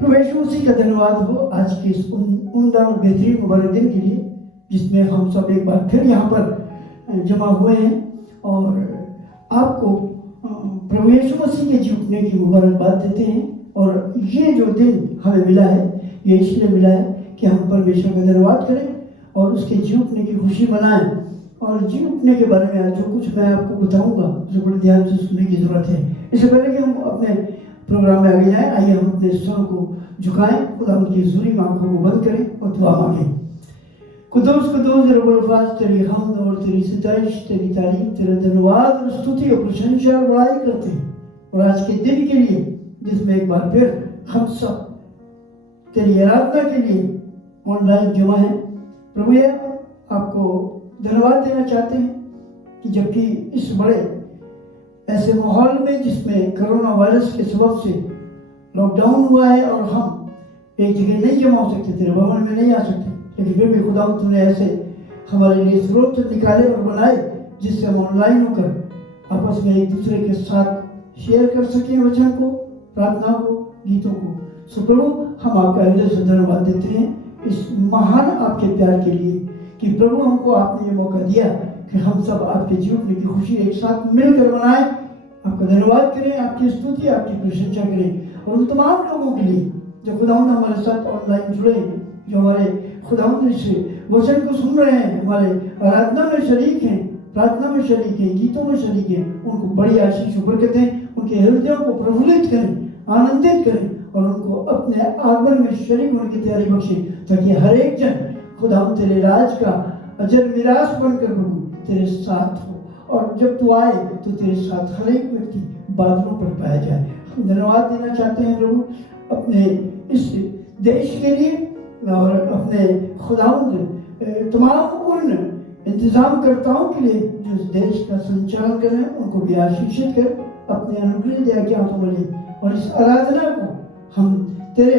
प्रभु यीशु मसीह का धन्यवाद हो आज के इस उम्दा और बेहतरीन मुबारक दिन के लिए, जिसमें हम सब एक बार फिर यहाँ पर जमा हुए हैं और आपको प्रभु यीशु मसीह के जी उठने की मुबारकबाद देते हैं। और ये जो दिन हमें मिला है, ये इसलिए मिला है कि हम परमेश्वर का धन्यवाद करें और उसके जी उठने की खुशी मनाएं। और जी उठने के बारे में आज जो कुछ मैं आपको बताऊंगा, जो बड़े ध्यान से सुनने की जरूरत है। इससे पहले कि हम अपने प्रोग्राम में आगे जाएं, आइए हम अपने स्वरों को झुकाएं, खुदा उनकी ज़ुरी आंखों को बंद करें और दुआ मांगें। कुदूस कुदूस रब्बुल अल्फाज, तेरी हमद और तेरी सितारिश, तेरी तारीफ, तेरा धन्यवाद और स्तुति और प्रशंसा और बड़ाई करते हैं। और आज के दिन के लिए जिसमें एक बार फिर हम सब तेरी आराधना के लिए ऑनलाइन जमा है, प्रभु ये आपको धन्यवाद देना चाहते हैं कि जबकि इस बड़े ऐसे माहौल में जिसमें कोरोना वायरस के सबब से लॉकडाउन हुआ है और हम एक जगह नहीं जमा हो सकते, तेरे भवन में नहीं आ सकते, लेकिन फिर भी खुदा तूने ऐसे हमारे लिए स्रोत निकाले और बनाए जिससे हम ऑनलाइन होकर आपस में एक दूसरे के साथ शेयर कर सकें वचन को, प्रार्थना को, गीतों को। सो प्रभु हम आपका हृदय से धन्यवाद देते हैं इस महान आपके प्यार के लिए कि प्रभु हमको आपने ये मौका दिया कि हम सब आपके जीवन की खुशी एक साथ मिलकर मनाएं, आपका धन्यवाद करें, आपकी स्तुति, आपकी प्रशंसा करें। और उन तमाम लोगों के लिए जो खुदावंद हमारे साथ ऑनलाइन जुड़े, जो हमारे खुदावंद से वचन को सुन रहे हैं, हमारे आराधना में शरीक हैं, प्रार्थना में शरीक हैं, गीतों में शरीक हैं, उनको बड़ी आशीष और बरकतें उनके हृदयों को प्रफुल्लित करें, आनंदित करें और उनको अपने आगमन में शरीक होने की तैयारी बख्शें, ताकि हर एक जन खुदावंद तेरे राज का अजर मिरास बनकर प्रभु तेरे साथ हो। और जब तू आए तो तेरे साथ हर एक व्यक्ति बादलों पर पाया जाए। हम धन्यवाद देना चाहते हैं प्रभु अपने इस देश के लिए और अपने खुदावंद तमाम उन इंतजामकर्ताओं के लिए जो इस देश का संचालन कर रहे हैं, उनको भी आशीषित कर, अपने अनुग्रह दया के हाथों में ले। और इस आराधना को हम तेरे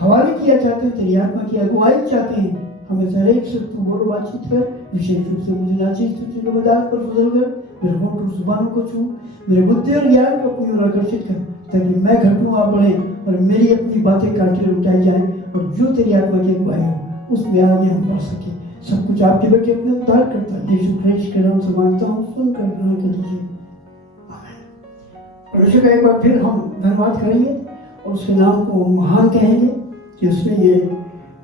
हवाले किया चाहते हैं, तेरी आत्मा की अगुवाई चाहते हैं। हमें हर एक से तू बोलो, बातचीत कर, विशेष रूप से मुझे नाचीज तुझे मदद पर फजल कर, मेरे होंठ और जुबान को छू, मेरे बुद्धि और ज्ञान को अपनी ओर आकर्षित कर, ताकि मैं घटूं आप बढ़े और मेरी अपनी बातें काटे उठाई जाए और जो तेरी आत्मा की अगुवाई हो उसमें आगे हम बढ़ सके। सब कुछ आपके बेटे अपने उद्धार करता है यीशु ख्रीस्त के नाम से मांगता हूँ, सुनकर ग्रहण कर लीजिए, आमीन। परमेश्वर का एक बार फिर हम धन्यवाद करेंगे और उसके नाम को महान कहेंगे कि उसने ये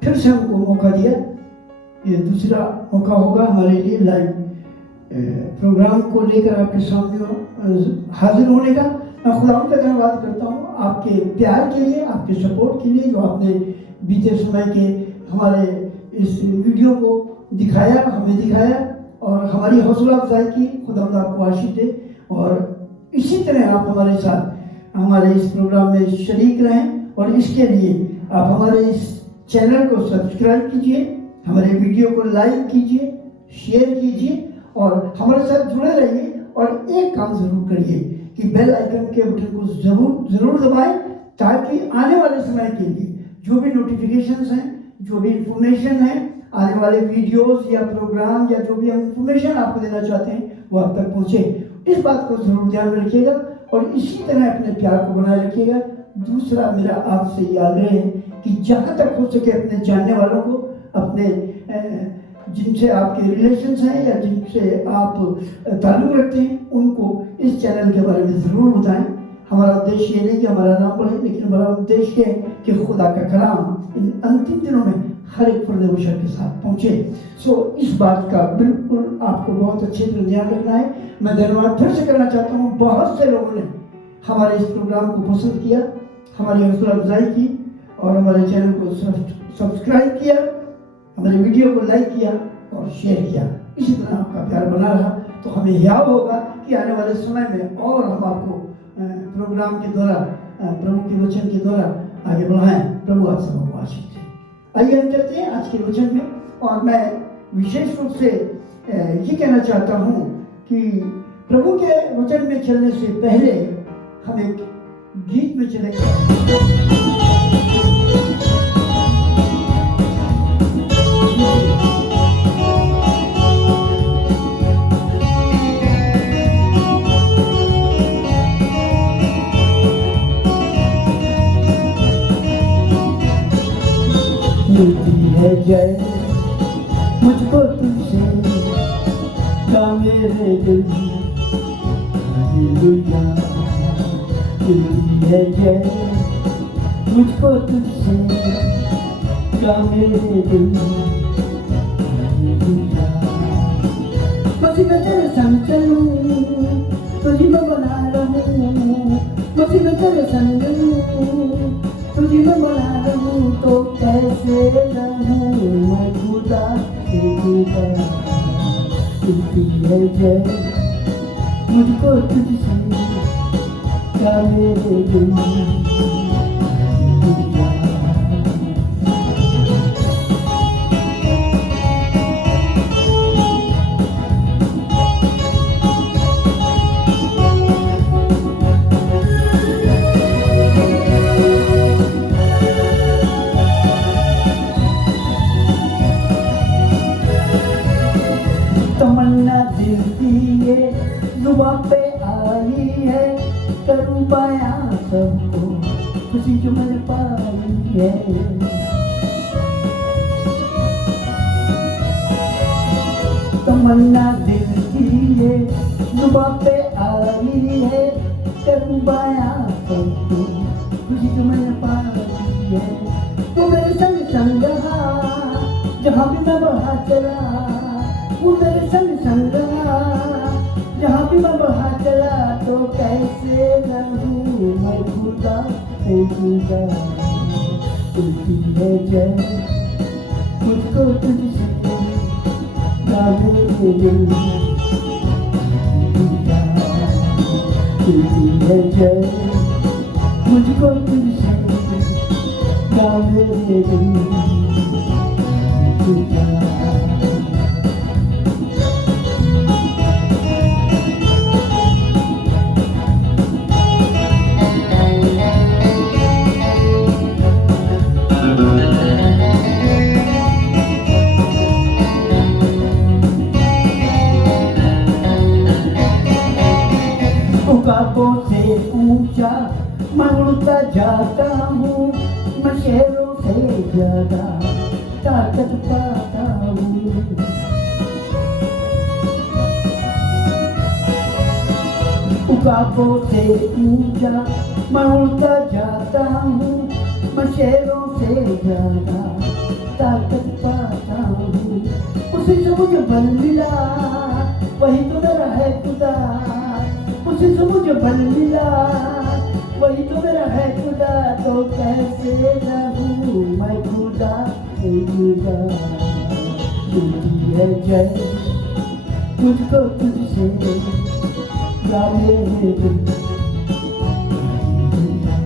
फिर से हमको मौका दिया। ये दूसरा मौका होगा हमारे लिए लाइव प्रोग्राम को लेकर आपके सामने हाजिर होने का। मैं खुदा का धन्यवाद करता हूँ आपके प्यार के लिए, आपके सपोर्ट के लिए, जो आपने बीते समय के हमारे इस वीडियो को दिखाया, हमें दिखाया और हमारी हौसला अफजाई की। खुदा आपको आशीष दे और इसी तरह आप हमारे साथ हमारे इस प्रोग्राम में शरीक रहें। और इसके लिए आप हमारे इस चैनल को सब्सक्राइब कीजिए, हमारे वीडियो को लाइक कीजिए, शेयर कीजिए और हमारे साथ जुड़े रहिए। और एक काम जरूर करिए कि बेल आइकन के बटन को जरूर दबाएं, ताकि आने वाले समय के लिए जो भी नोटिफिकेशंस हैं, जो भी इंफॉर्मेशन है, आने वाले वीडियोस या प्रोग्राम या जो भी हम इंफॉर्मेशन आपको देना चाहते हैं वो आप तक पहुंचे। इस बात को जरूर ध्यान में रखिएगा और इसी तरह अपने प्यार को बनाए रखिएगा। दूसरा मेरा आपसे ये आग्रह है कि जहाँ तक हो सके अपने जानने वालों को, अपने जिनसे आपके रिलेशंस हैं या जिनसे आप ताल्लुक़ रखते हैं, उनको इस चैनल के बारे में ज़रूर बताएं। हमारा उद्देश्य ये नहीं कि हमारा नाम बढ़े, लेकिन हमारा उद्देश्य है कि खुदा का कलाम इन अंतिम दिनों में हर एक पर्दे बशर के साथ पहुँचे। सो इस बात का बिल्कुल आपको बहुत अच्छे से ध्यान रखना है। मैं धन्यवाद फिर से करना चाहता हूँ, बहुत से लोगों ने हमारे इस प्रोग्राम को पसंद किया, हमारी हौसला अफजाई की और हमारे चैनल को सब्सक्राइब किया, हमारे वीडियो को लाइक किया और शेयर किया। इसी तरह आपका प्यार बना रहा तो हमें याद होगा कि आने वाले समय में और हम आपको प्रोग्राम के द्वारा, प्रभु के वचन के द्वारा आगे बढ़ाएं। प्रभु आप सबको आशीष दे। आइए हम चलते हैं आज के वचन में। और मैं विशेष रूप से ये कहना चाहता हूँ कि प्रभु के वचन में चलने से पहले हम एक गीत में चलेंगे। मिलती है जय मुझको तुझसे या मेरे दिल हालेलुया। मिलती है जय मुझको तुझसे या मेरे दिल हालेलुया। मुसीबत तेरे संग चलूं तुझी में बना रहूं, मुसीबत तेरे संग चलूं तुझी में बना रहूं, तो कैसे रहूं मैं खुदा से जुदा। मिलती है जय मुझको तुझसे या मेरे दिल हालेलुया। तमन्ना दिल की ये जुबां पे आई है, करूं पाया सबको खुशी जो मैंने पाई है। तमन्ना दिल की ये जुबां पे आई है, करूं पाया सबको खुशी जो मैंने पाई है। वो मेरे संग संग रहा जहाँ भी मैं बढ़ा चला, वो मेरे संग संग रहा जहाँ भी मैं बढ़ा चला, तो कैसे रहूं मैं खुदा से जुदा। मिलती है जय मुझको तुझसे या मेरे दिल हालेलुया। मिलती है जय मुझको तुझसे या मेरे दिल हालेलुया। ख्वाबों से ऊंचा मैं उड़ता जाता हूँ, मैं शेरों से ज्यादा ताकत पाता हूँ। ख्वाबों से ऊंचा मैं उड़ता जाता हूँ, मैं शेरों से ज्यादा ताकत पाता हूँ। उसी से मुझे बल मिला वही तो मेरा है खुदा, उसी से मुझे बल मिला वही तो मेरा है खुदा, तो कैसे रहूं मैं खुदा से जुदा। मिलती है जय मुझको तुझसे या मेरे दिल हालेलुया।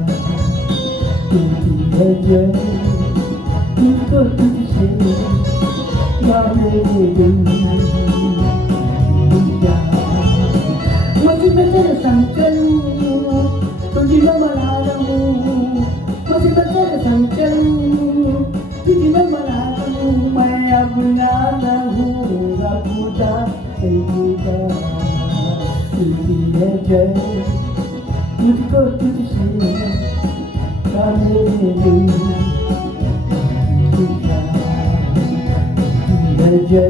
मिलती है जय मुझको तुझसे या मेरे दिल हालेलुया। मुसीबत तेरे संग चलूं तुझी में बना रहूं, मुसीबत तेरे संग चलूं तुझी में बना रहूं, मैं अब ना रहूंगा खुदा से जुदा। मिलती है जय मुझको तुझसे या मेरे दिल हालेलुया। मिलती है जय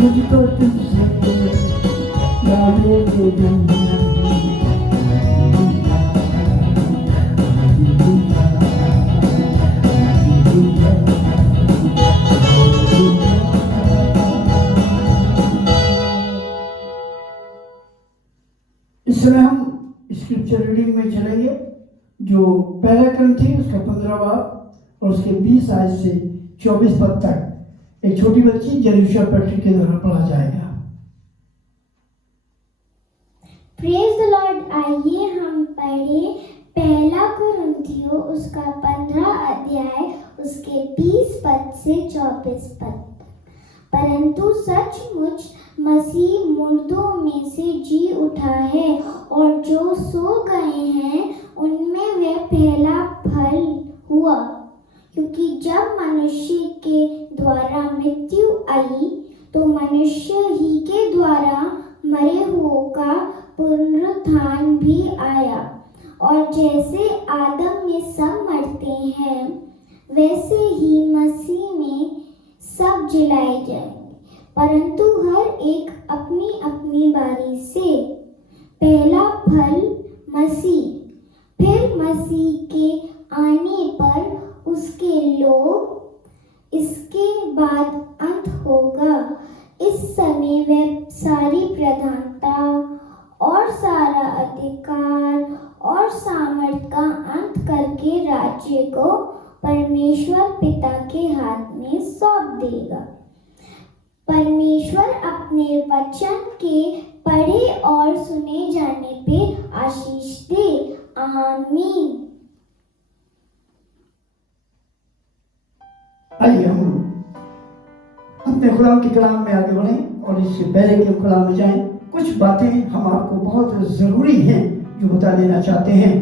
मुझको तुझसे या मेरे दिल हालेलुया। Hallelujah hallelujah hallelujah. इस समय हम स्क्रिप्चर रीडिंग में चलेंगे, जो पहला क्रंथी उसका 15 बाब और उसके 20 आयत से 24 पद तक एक छोटी बच्ची जरूशा पैट्रिक के द्वारा पढ़ा जाएगा। Praise the Lord. आइए हम पढ़े पहला कुरिन्थियों उसका 15 अध्याय उसके 20 पद से 24 पद। परंतु सचमुच मसीह मुर्दों में से जी उठा है, और जो सो गए हैं उनमें वह पहला फल हुआ। क्योंकि जब मनुष्य के द्वारा मृत्यु आई, तो मनुष्य ही के द्वारा मरे हुओं का पुनरुत्थान भी आया। और जैसे आदम में सब मरते हैं, वैसे ही मसीह में सब जिलाए जाएंगे, परंतु हर एक अपनी अपनी बारी से। पहला फल मसीह, फिर मसीह के आने पर उसके लोग, इसके बाद अंत होगा। इस समय वह सारी प्रधानता और सारा अधिकार और सामर्थ का अंत करके राज्य को परमेश्वर पिता के हाथ में सौंप देगा। परमेश्वर अपने वचन के पढ़े और सुने जाने पे आशीष दे। आमीन। आइए हम अपने खुदा के कलाम में आगे बढ़ें और इससे पहले कि हम कलाम में जाएं, कुछ बातें हम आपको बहुत ज़रूरी हैं जो बता देना चाहते हैं।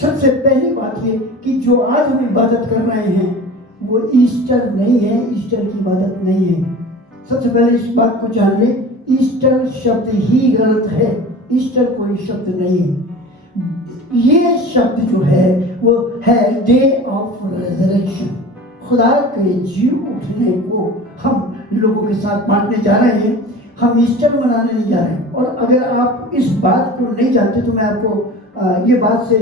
सबसे पहली बात ये कि जो आज हम इबादत कर रहे हैं वो ईस्टर नहीं है, ईस्टर की इबादत नहीं है। सबसे पहले इस बात को जान ले, ईस्टर शब्द ही गलत है, ईस्टर कोई शब्द नहीं है। ये शब्द जो है वो है डे ऑफ रेजरेक्शन, खुदा के जी उठने को हम लोगों के साथ बांटने जा रहे हैं। हम ईस्टर मनाने नहीं जा रहे हैं। और अगर आप इस बात को नहीं जानते तो मैं आपको ये बात से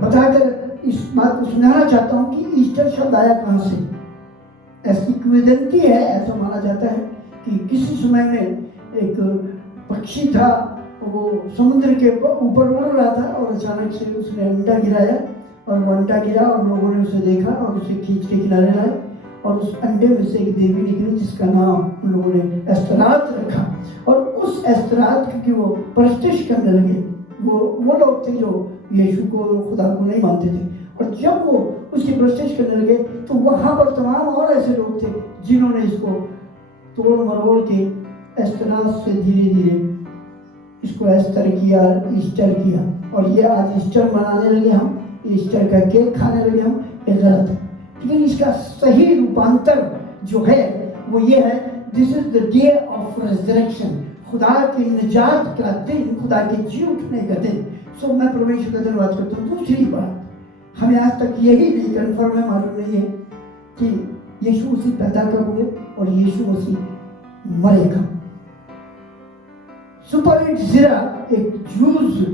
बताकर इस बात को सुनाना चाहता हूँ कि ईस्टर शब्द आया कहाँ से। ऐसी किंवदंती है, ऐसा माना जाता है कि किसी समय में एक पक्षी था, वो समुद्र के ऊपर उड़ रहा था और अचानक से उसने अंडा गिराया और वो अंडा गिरा और लोगों ने उसे देखा और उसे खींच के किनारे लाए और उस अंडे में से एक देवी निकली जिसका नाम उन लोगों ने एस्तरात रखा। और उस एस्तरात की वो परस्तिश करने लगे। वो लोग थे जो यीशु को, खुदा को नहीं मानते थे। और जब वो उसकी परस्तिश करने लगे तो वहाँ पर तमाम और ऐसे लोग थे जिन्होंने इसको तोड़ मरोड़ के एस्तरात से धीरे धीरे इसको एस्तर किया, ईस्टर किया। और ये आज ईस्टर मनाने लगे हम, ईस्टर का केक खाने लगे हम, ये गलत है। लेकिन इसका सही रूपांतर जो है वो ये है, this is the day of resurrection, खुदा की निजात का दिन, खुदा के जी उठने का दिन। सो मैं परमेश्वर का धन्यवाद करता हूँ। दूसरी बात, हमें आज तक यही नहीं कन्फर्म है, मालूम नहीं है कि यीशु मसीह पैदा कब हुए और यीशु मसीह मरे कब। सुपर ज़िरा एक जूज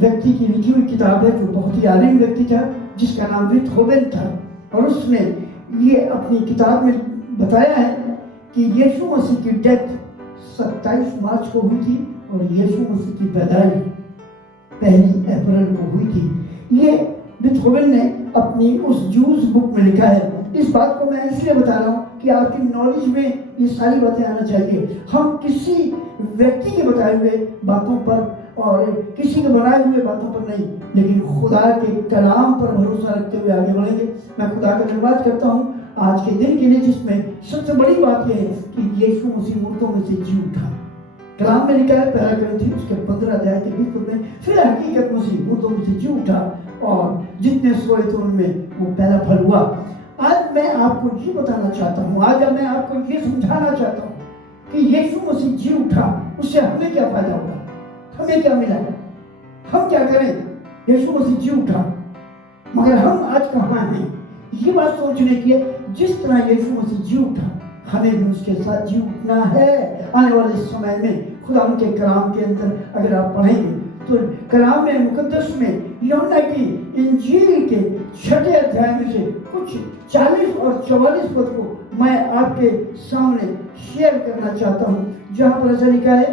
व्यक्ति की लिखी हुई किताब है जो बहुत ही आलिम व्यक्ति था जिसका नाम बिथहोवेन था। और उसने ये अपनी किताब में बताया है कि यीशु मसीह की डेथ 27 मार्च को हुई थी और यीशु मसीह की पैदाइश 1 अप्रैल को हुई थी। ये बिथहोवेन ने अपनी उस जूस बुक में लिखा है। इस बात को मैं इसलिए बता रहा हूँ कि आपकी नॉलेज में ये सारी बातें आना चाहिए। हम किसी व्यक्ति के बताए हुए बातों पर और किसी के बनाए हुए बातों पर नहीं, लेकिन खुदा के कलाम पर भरोसा रखते हुए आगे बढ़ेंगे। मैं खुदा का धन्यवाद करता हूँ आज के दिन के लिए, जिसमें सबसे बड़ी बात यह है कि यीशु मसीह मुर्दों में से जी उठा। कलाम में लिखा है 1 कुरिन्थियों उसके 15 अध्याय के 20 पद में, फिर हकीकत मसीह मुर्दों में से जी उठा और जितने सोए थे उनमें वो पहला फल हुआ। आज मैं आपको ये बताना चाहता हूँ, आज मैं आपको ये समझाना चाहता हूँ कि यीशु मसीह जी उठा, उससे हमें क्या फायदा होगा, हमें क्या मिला, हम क्या करें। यीशु मसीह जी उठा मगर हम आज कहाँ हैं, ये बात सोचने की है। जिस तरह यीशु मसीह जी उठा हमें भी उसके साथ जी उठना है। आने वाले समय में खुदा के कलाम के अंदर अगर आप पढ़ेंगे तो कलाम में मुकद्दस में यूहन्ना की इंजील के 6 अध्याय में से कुछ 40 और 44 पद को मैं आपके सामने शेयर करना चाहता हूँ, जहाँ पर ऐसा लिखा है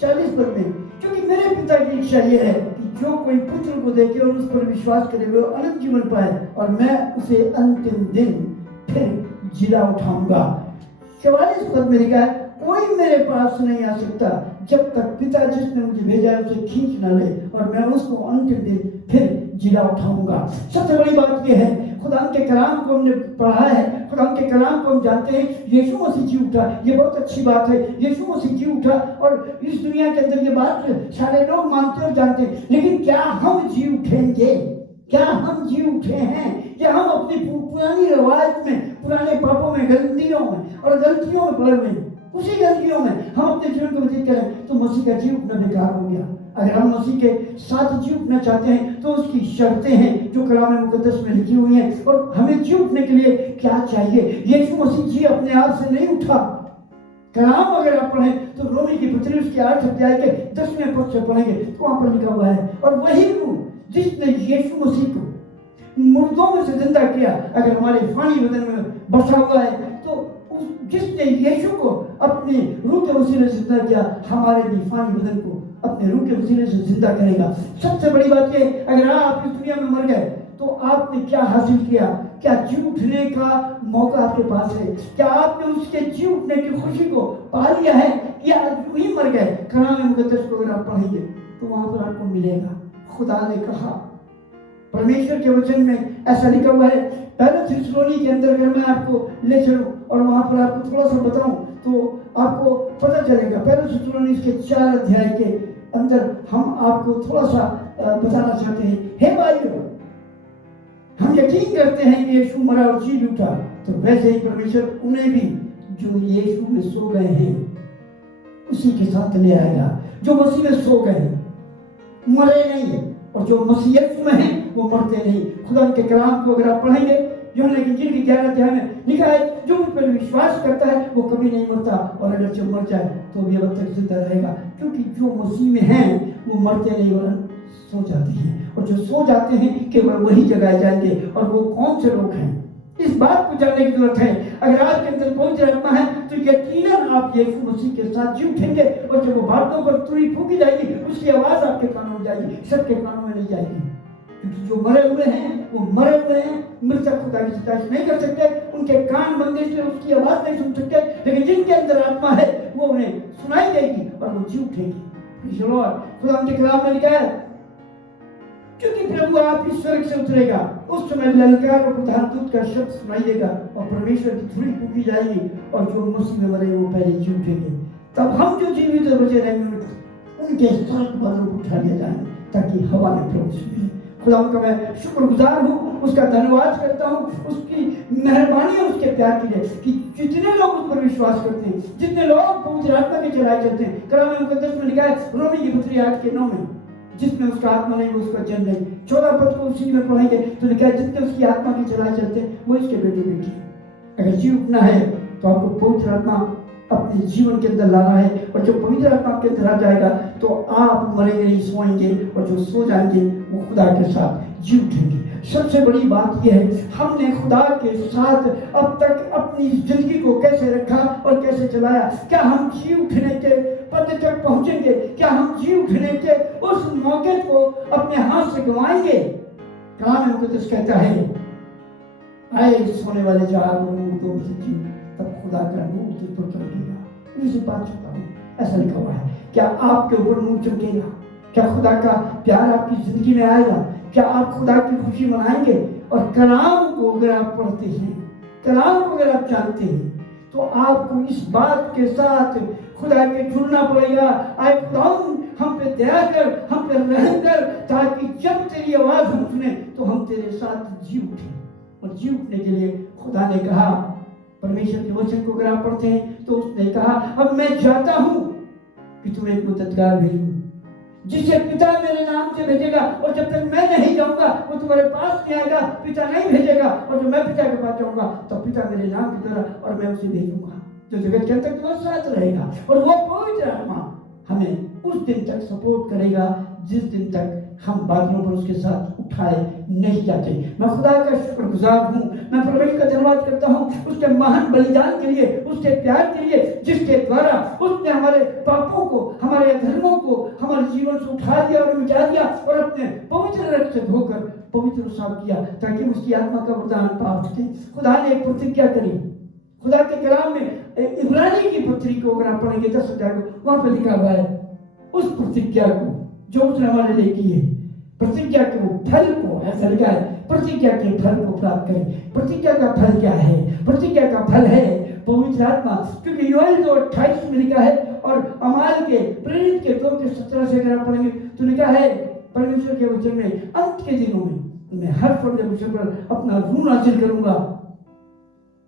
40 पद में, क्योंकि मेरे पिता की इच्छा यह है कि जो कोई पुत्र को देखे और उस पर विश्वास करे वो अनंत जीवन पाए और मैं उसे अंतिम दिन फिर जिला उठाऊंगा। 44 पद में लिखा है, कोई मेरे पास नहीं आ सकता जब तक पिता जिसने मुझे भेजा है उसे खींच न ले और मैं उसको अंतिम दिन फिर जिला उठाऊंगा। सबसे बड़ी बात यह है, खुदा के कलाम को हमने पढ़ा है, खुदा के कलाम को हम जानते हैं, यीशु मसीह जी उठा, ये बहुत अच्छी बात है। यीशु मसीह जी उठा और इस दुनिया के अंदर ये बात सारे लोग मानते और जानते हैं, लेकिन क्या हम जी उठेंगे, क्या हम जी उठे हैं, या हम अपनी पुरानी रवायत में, पुराने पापों में, गलतियों में और गलतियों में पड़े हुए हैं। उसी गंदगियों में हम अपने जीवन को व्यतीत करें तो मसीह का जीव उठना बेकार हो गया। अगर हम मसीह के साथ जी उठना चाहते हैं तो उसकी शर्तें हैं जो कलाम मुकद्दस में लिखी हुई हैं, और हमें जी उठने के लिए क्या चाहिए। यीशु मसीह जी अपने आप से नहीं उठा। कलाम अगर आप पढ़ें तो रोमी की पत्री उसके 8 अध्याय के 10वें पद से पढ़ेंगे तो वहां पर लिखा हुआ है, और वही रूह जिसने यीशु मसीह को मुर्दों में से जिंदा किया, अगर हमारे फानी बदन में बसा हुआ है तो जिसने यीशु को अपने रूह के वसीले से जिंदा किया, हमारे भी फानी बदन को अपने रूह के वसीले से जिंदा करेगा। सबसे बड़ी बात ये, अगर आप इस दुनिया में मर गए तो आपने क्या हासिल किया? क्या जी उठने का मौका आपके पास है? क्या आपने उसके जी उठने की खुशी को पा लिया है, या वही मर गए? कलाम मुकद्दस को अगर आप पढ़ेंगे तो वहां पर आपको मिलेगा, खुदा ने कहा, परमेश्वर के वचन में ऐसा लिखा हुआ है। पहले थिस्सलुनीके के अंदर अगर मैं आपको ले चलूं और वहां पर आपको थोड़ा सा बताऊं तो आपको पता चलेगा। पहले थिस्सलुनीके के 4 अध्याय के अंदर हम आपको थोड़ा सा बताना चाहते हैं। हे भाइयों, हम यकीन करते हैं कि यीशु मरा और जी भी उठा, तो वैसे ही परमेश्वर उन्हें भी जो यीशु में सो गए हैं उसी के साथ ले आएगा। जो मसीह में सो गए हैं, मरे नहीं, और जो मसीह यीशु में हैं वो मरते नहीं। खुदा के कलाम को अगर आप पढ़ेंगे, यूहन्ना की इंजील के 11 अध्याय में लिखा है, जो मुझ पर विश्वास करता है वो कभी नहीं मरता, और अगर जो मर जाए तो भी अब तक जिंदा रहेगा। क्योंकि जो मसीह में हैं वो मरते नहीं वरन सो जाते हैं, और जो सो जाते हैं केवल वही जगाए जाएंगे। और वो कौन से लोग हैं, इस बात को जानने की जरूरत है। अगर आपके अंदर पवित्र आत्मा है तो यकीनन आप यीशु मसीह के साथ जी उठेंगे, और जब वो बातों पर तुरही फूकी जाएगी उसकी आवाज आपके कानों में जाएगी, सबके कानों में नहीं जाएगी। क्योंकि जो मरे हुए हैं वो मरे हुए हैं, मृतक खुदा की सताइश नहीं कर सकते, उनके कान बंद इसलिए उसकी आवाज नहीं सुन सकते, लेकिन जिनके अंदर आत्मा है वो उन्हें सुनाई देगी और वो जी उठेगी। खुदा उनके कलाम में लिखा है, क्योंकि प्रभु आप इस स्वर्ग से उतरेगा, उस समय ललकार और प्रधान दूत का शब्द सुनाई देगा, और परमेश्वर की धुरी फूकी जाएगी, और जो मसीह में मरे वो पहले जी उठेंगे। तब हम जो जीवित बचे रहेंगे उनके स्वर्ग बादलों को उठा लिया जाए, ताकि हवा में प्रवेश मिले। खुदा का मैं शुक्रगुजार हूँ, उसका धन्यवाद करता हूँ, उसकी मेहरबानी और उसके प्यार के लिए कि जितने लोग उस पर विश्वास करते हैं, जितने लोग पवित्र आत्मा के चलाए चलते हैं। कलाम मुकद्दस में लिखा है रोमी की पत्री 8 के 9 में, जिसमें उसका आत्मा नहीं वो उसका जन नहीं। 14 पद को उसी में पढ़ेंगे तो लिखा है, जितने उसकी आत्मा के चलाए चलते हैं वो इसके बेटे बेटी। अगर जी उठना है तो आपको पवित्र आत्मा अपने जीवन के अंदर लाना है, और जब पवित्र आत्मा आपके अंदर आ जाएगा तो आप मरेंगे नहीं, सोएंगे, और जो सो जाएंगे वो खुदा के साथ जी उठेंगे। सबसे बड़ी बात यह है, हमने खुदा के साथ अब तक अपनी जिंदगी को कैसे रखा और कैसे चलाया। क्या हम जी उठने के पद तक पहुंचेंगे? क्या हम जी उठने के उस मौके को अपने हाथ से गंवाएंगे? कलाम मुकद्दस कहता है, आए सोने वाले जाग मुर्दों से जी, तब खुदा का नूर तुझ पर चमकेगा। इसी बात करता हूँ, ऐसा लिखा हुआ है। क्या आपके ऊपर नूर चमकेगा? क्या खुदा का प्यार आपकी जिंदगी में आएगा? क्या आप खुदा की खुशी मनाएंगे? और कलाम को अगर आप पढ़ते हैं, कलाम को अगर आप जानते हैं, तो आपको इस बात के साथ खुदा के जुड़ना पड़ेगा, आए खुदा हम पे दया कर, हम पे रहम कर, ताकि जब तेरी आवाज हम सुने तो हम तेरे साथ जी उठे। और जी उठने के लिए खुदा ने कहा, परमेश्वर के वचन को अगर आप पढ़ते हैं तो उसने कहा, अब मैं चाहता हूं कि तुम एक मददगार भेजो, जिसे पिता मेरे नाम से भेजेगा, और जब तक मैं नहीं जाऊंगा वो तुम्हारे पास नहीं आएगा। पिता नहीं भेजेगा, और जब मैं पिता के पास जाऊंगा तो पिता मेरे नाम की तरह, और मैं उसे भेजूंगा जो जगत के अंत तक तुम्हारे साथ रहेगा। और वो पवित्र आत्मा हमें उस दिन तक सपोर्ट करेगा जिस दिन तक हम बादलों पर उसके साथ उठाए नहीं जाते। मैं खुदा का शुक्रगुजार हूँ, मैं परमेश्वर का धन्यवाद करता हूँ उसके महान बलिदान के लिए, उसके प्यार के लिए, जिसके द्वारा उसने हमारे पापों को, हमारे अधर्मों को हमारे जीवन से उठा दिया और मिटा दिया, और अपने पवित्र रक्त से धोकर पवित्र साफ किया, ताकि उसकी आत्मा का वरदान पा सके। खुदा ने एक प्रतिज्ञा करी, खुदा के कलाम में इब्रानी की पत्री को अगर आप पढ़ेंगे 10 अध्याय को, वहां पर लिखा हुआ है उस प्रतिज्ञा को जो उसने हमारे लिए की है, प्रतिज्ञा के वो फल को, ऐसा लिखा है, प्रतिज्ञा के फल को प्राप्त करें। प्रतिज्ञा का फल क्या है? प्रतिज्ञा का फल है पवित्र आत्मा, क्योंकि योएल 2:28 में लिखा है, और अमाल के प्रेरित के 2:17 से अगर आप पढ़ेंगे तो लिखा है परमेश्वर के वचन में, अंत के दिनों में मैं हर फर्द विषय पर अपना रून हासिल करूंगा।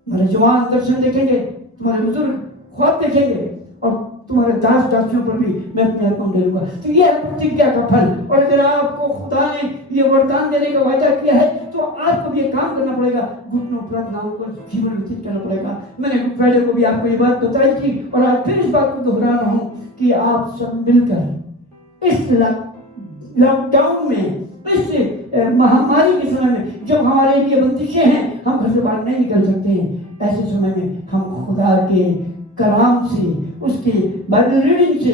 तुम्हारे जवान दर्शन देखेंगे, तुम्हारे बुजुर्ग ख्वाब देखेंगे और तुम्हारे दास दासियों पर भी मैं अपनी आत्मा डालूंगा। तो ये है प्रतिज्ञा का फल। और अगर आपको खुदा ने ये वरदान देने का वायदा किया है तो आपको भी ये काम करना पड़ेगा, घुटनों प्रार्थनाओं को जीवन व्यतीत करना पड़ेगा। मैंने पहले को भी आपको ये बात बताई थी और आज फिर इस बात को दोहरा रहा हूँ कि आप सब मिलकर इस लॉकडाउन में, इस महामारी के समय में जब हमारे लिए बंदिशें हैं, हम घर से बाहर नहीं निकल सकते हैं, ऐसे समय में हम खुदा के कलाम से, उसके बाइबल रीडिंग से,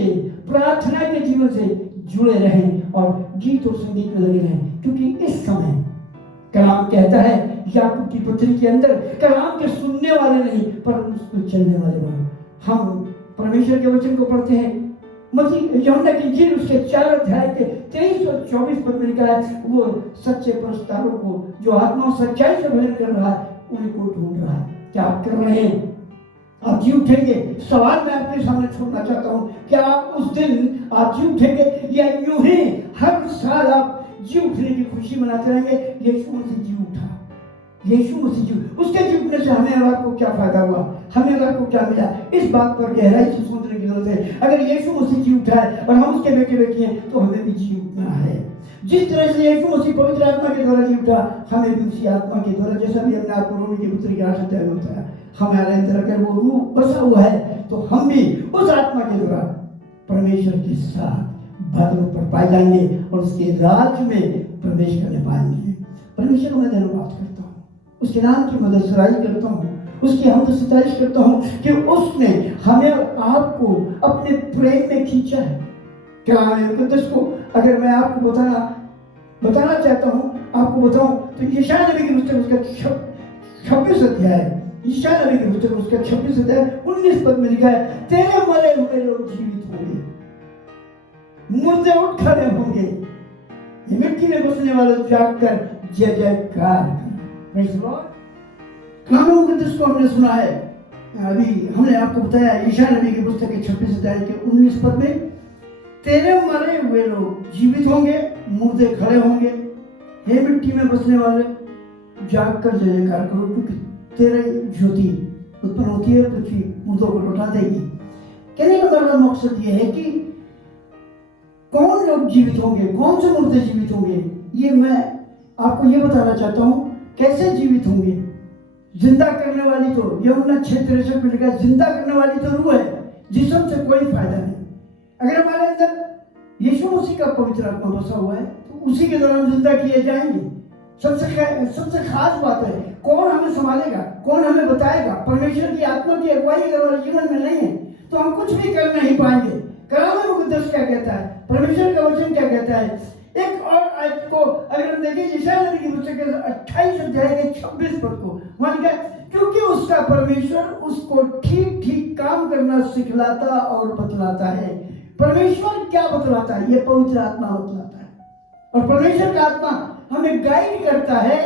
प्रार्थना के जीवन से जुड़े रहें और गीत और संगीत में लगे रहें। क्योंकि इस समय कलाम कहता है याकूब की पत्री के अंदर, कलाम के सुनने वाले नहीं पर उसको चलने वाले बनो। हम परमेश्वर के वचन को पढ़ते हैं, यूहन्ना की इंजील उसके 4 अध्याय के 23 और 24 पद में लिखा है, वो सच्चे परस्तारों को जो आत्मा सच्चाई से भजन कर रहा है उनको ढूंढ रहा है। क्या आप कर रहे हैं? आप जी उठेंगे? सवाल मैं आपके सामने छोड़ना चाहता हूँ, क्या आप उस दिन आप जी उठेंगे या यूं ही हर साल आप जी उठने की खुशी मनाते रहेंगे? यीशु मसीह जी उठा, यीशु मसीह जी, उसके जी उठने से हमें और आपको क्या फायदा हुआ, हमें और आपको क्या मिला? इस बात पर गहराई से सोचने की जरूरत है। अगर यीशु मसीह जी उठा है और हम उसके बेटे बेटी हैं तो हमें भी जी उठना है। जिस तरह से यीशु मसीह पवित्र आत्मा के द्वारा जी उठा, हमें भी उसी आत्मा के द्वारा, जैसा भी हमने आपको रोमी की पुत्री के 8 अध्याय में बताया, हमारे अंदर अगर वो रूह बसा हुआ है तो हम भी उस आत्मा के द्वारा परमेश्वर के साथ बादलों पर पाए जाएंगे और उसके राज्य में प्रवेश करने पाएंगे। परमेश्वर को मैं धन्यवाद करता हूँ, उसके नाम की मदद सराही करता हूँ, उसकी हमद सितारिश करता हूँ कि उसने हमें और आपको अपने प्रेम में खींचा है। कलाम मुकद्दस को अगर मैं आपको बताना चाहता हूँ, आपको बताऊं तो यशायाह नबी की पुस्तक उसका 26 अध्याय, यशायाह नबी की पुस्तक उसका 26 अध्याय 19 पद में लिखा है, तेरे मरे हुए लोग जीवित होंगे, मुर्दे उठ खड़े होंगे, ये मिट्टी में बसने वाले जागकर जय जयकार करें। कलाम मुकद्दस को हमने सुना है, अभी हमने आपको बताया यशायाह नबी की पुस्तक के 26 अध्याय के 19 पद में, तेरे मरे हुए लोग जीवित होंगे, मुर्दे खड़े होंगे, हे मिट्टी में बसने वाले जाग कर जय जयकार करो, क्योंकि तेरे ज्योति उत्पन्न होती है, पृथ्वी मुर्दों को लौटा देगी। कहने का मेरा मकसद ये है कि कौन लोग जीवित होंगे, कौन से मुर्दे जीवित होंगे, ये मैं आपको ये बताना चाहता हूँ। कैसे जीवित होंगे? जिंदा करने वाली तो यूहन्ना 6:63 में लिखा है, जिंदा करने वाली तो रूह है, जिस्म से कोई फायदा नहीं। अगर हमारे अंदर यीशु मसीह का पवित्र आत्मा बसा हुआ है तो उसी के द्वारा हम जिंदा किए जाएंगे। सबसे खास बात है, कौन हमें संभालेगा, कौन हमें बताएगा? परमेश्वर की आत्मा की अगुवाई अगर हमारे जीवन में नहीं है तो हम कुछ भी कर नहीं पाएंगे। कलाम मुकद्दस क्या कहता है, परमेश्वर का वचन क्या कहता है? एक और आयत को अगर हम देखें, यशायाह नबी की पुस्तक के 28 अध्याय के 26 पद को, वहां लिखा है, क्योंकि उसका परमेश्वर उसको ठीक ठीक काम करना सिखलाता और बतलाता है। परमेश्वर क्या बतलाता है? ये पवित्र आत्मा बतलाता है। और परमेश्वर का आत्मा हमें गाइड करता है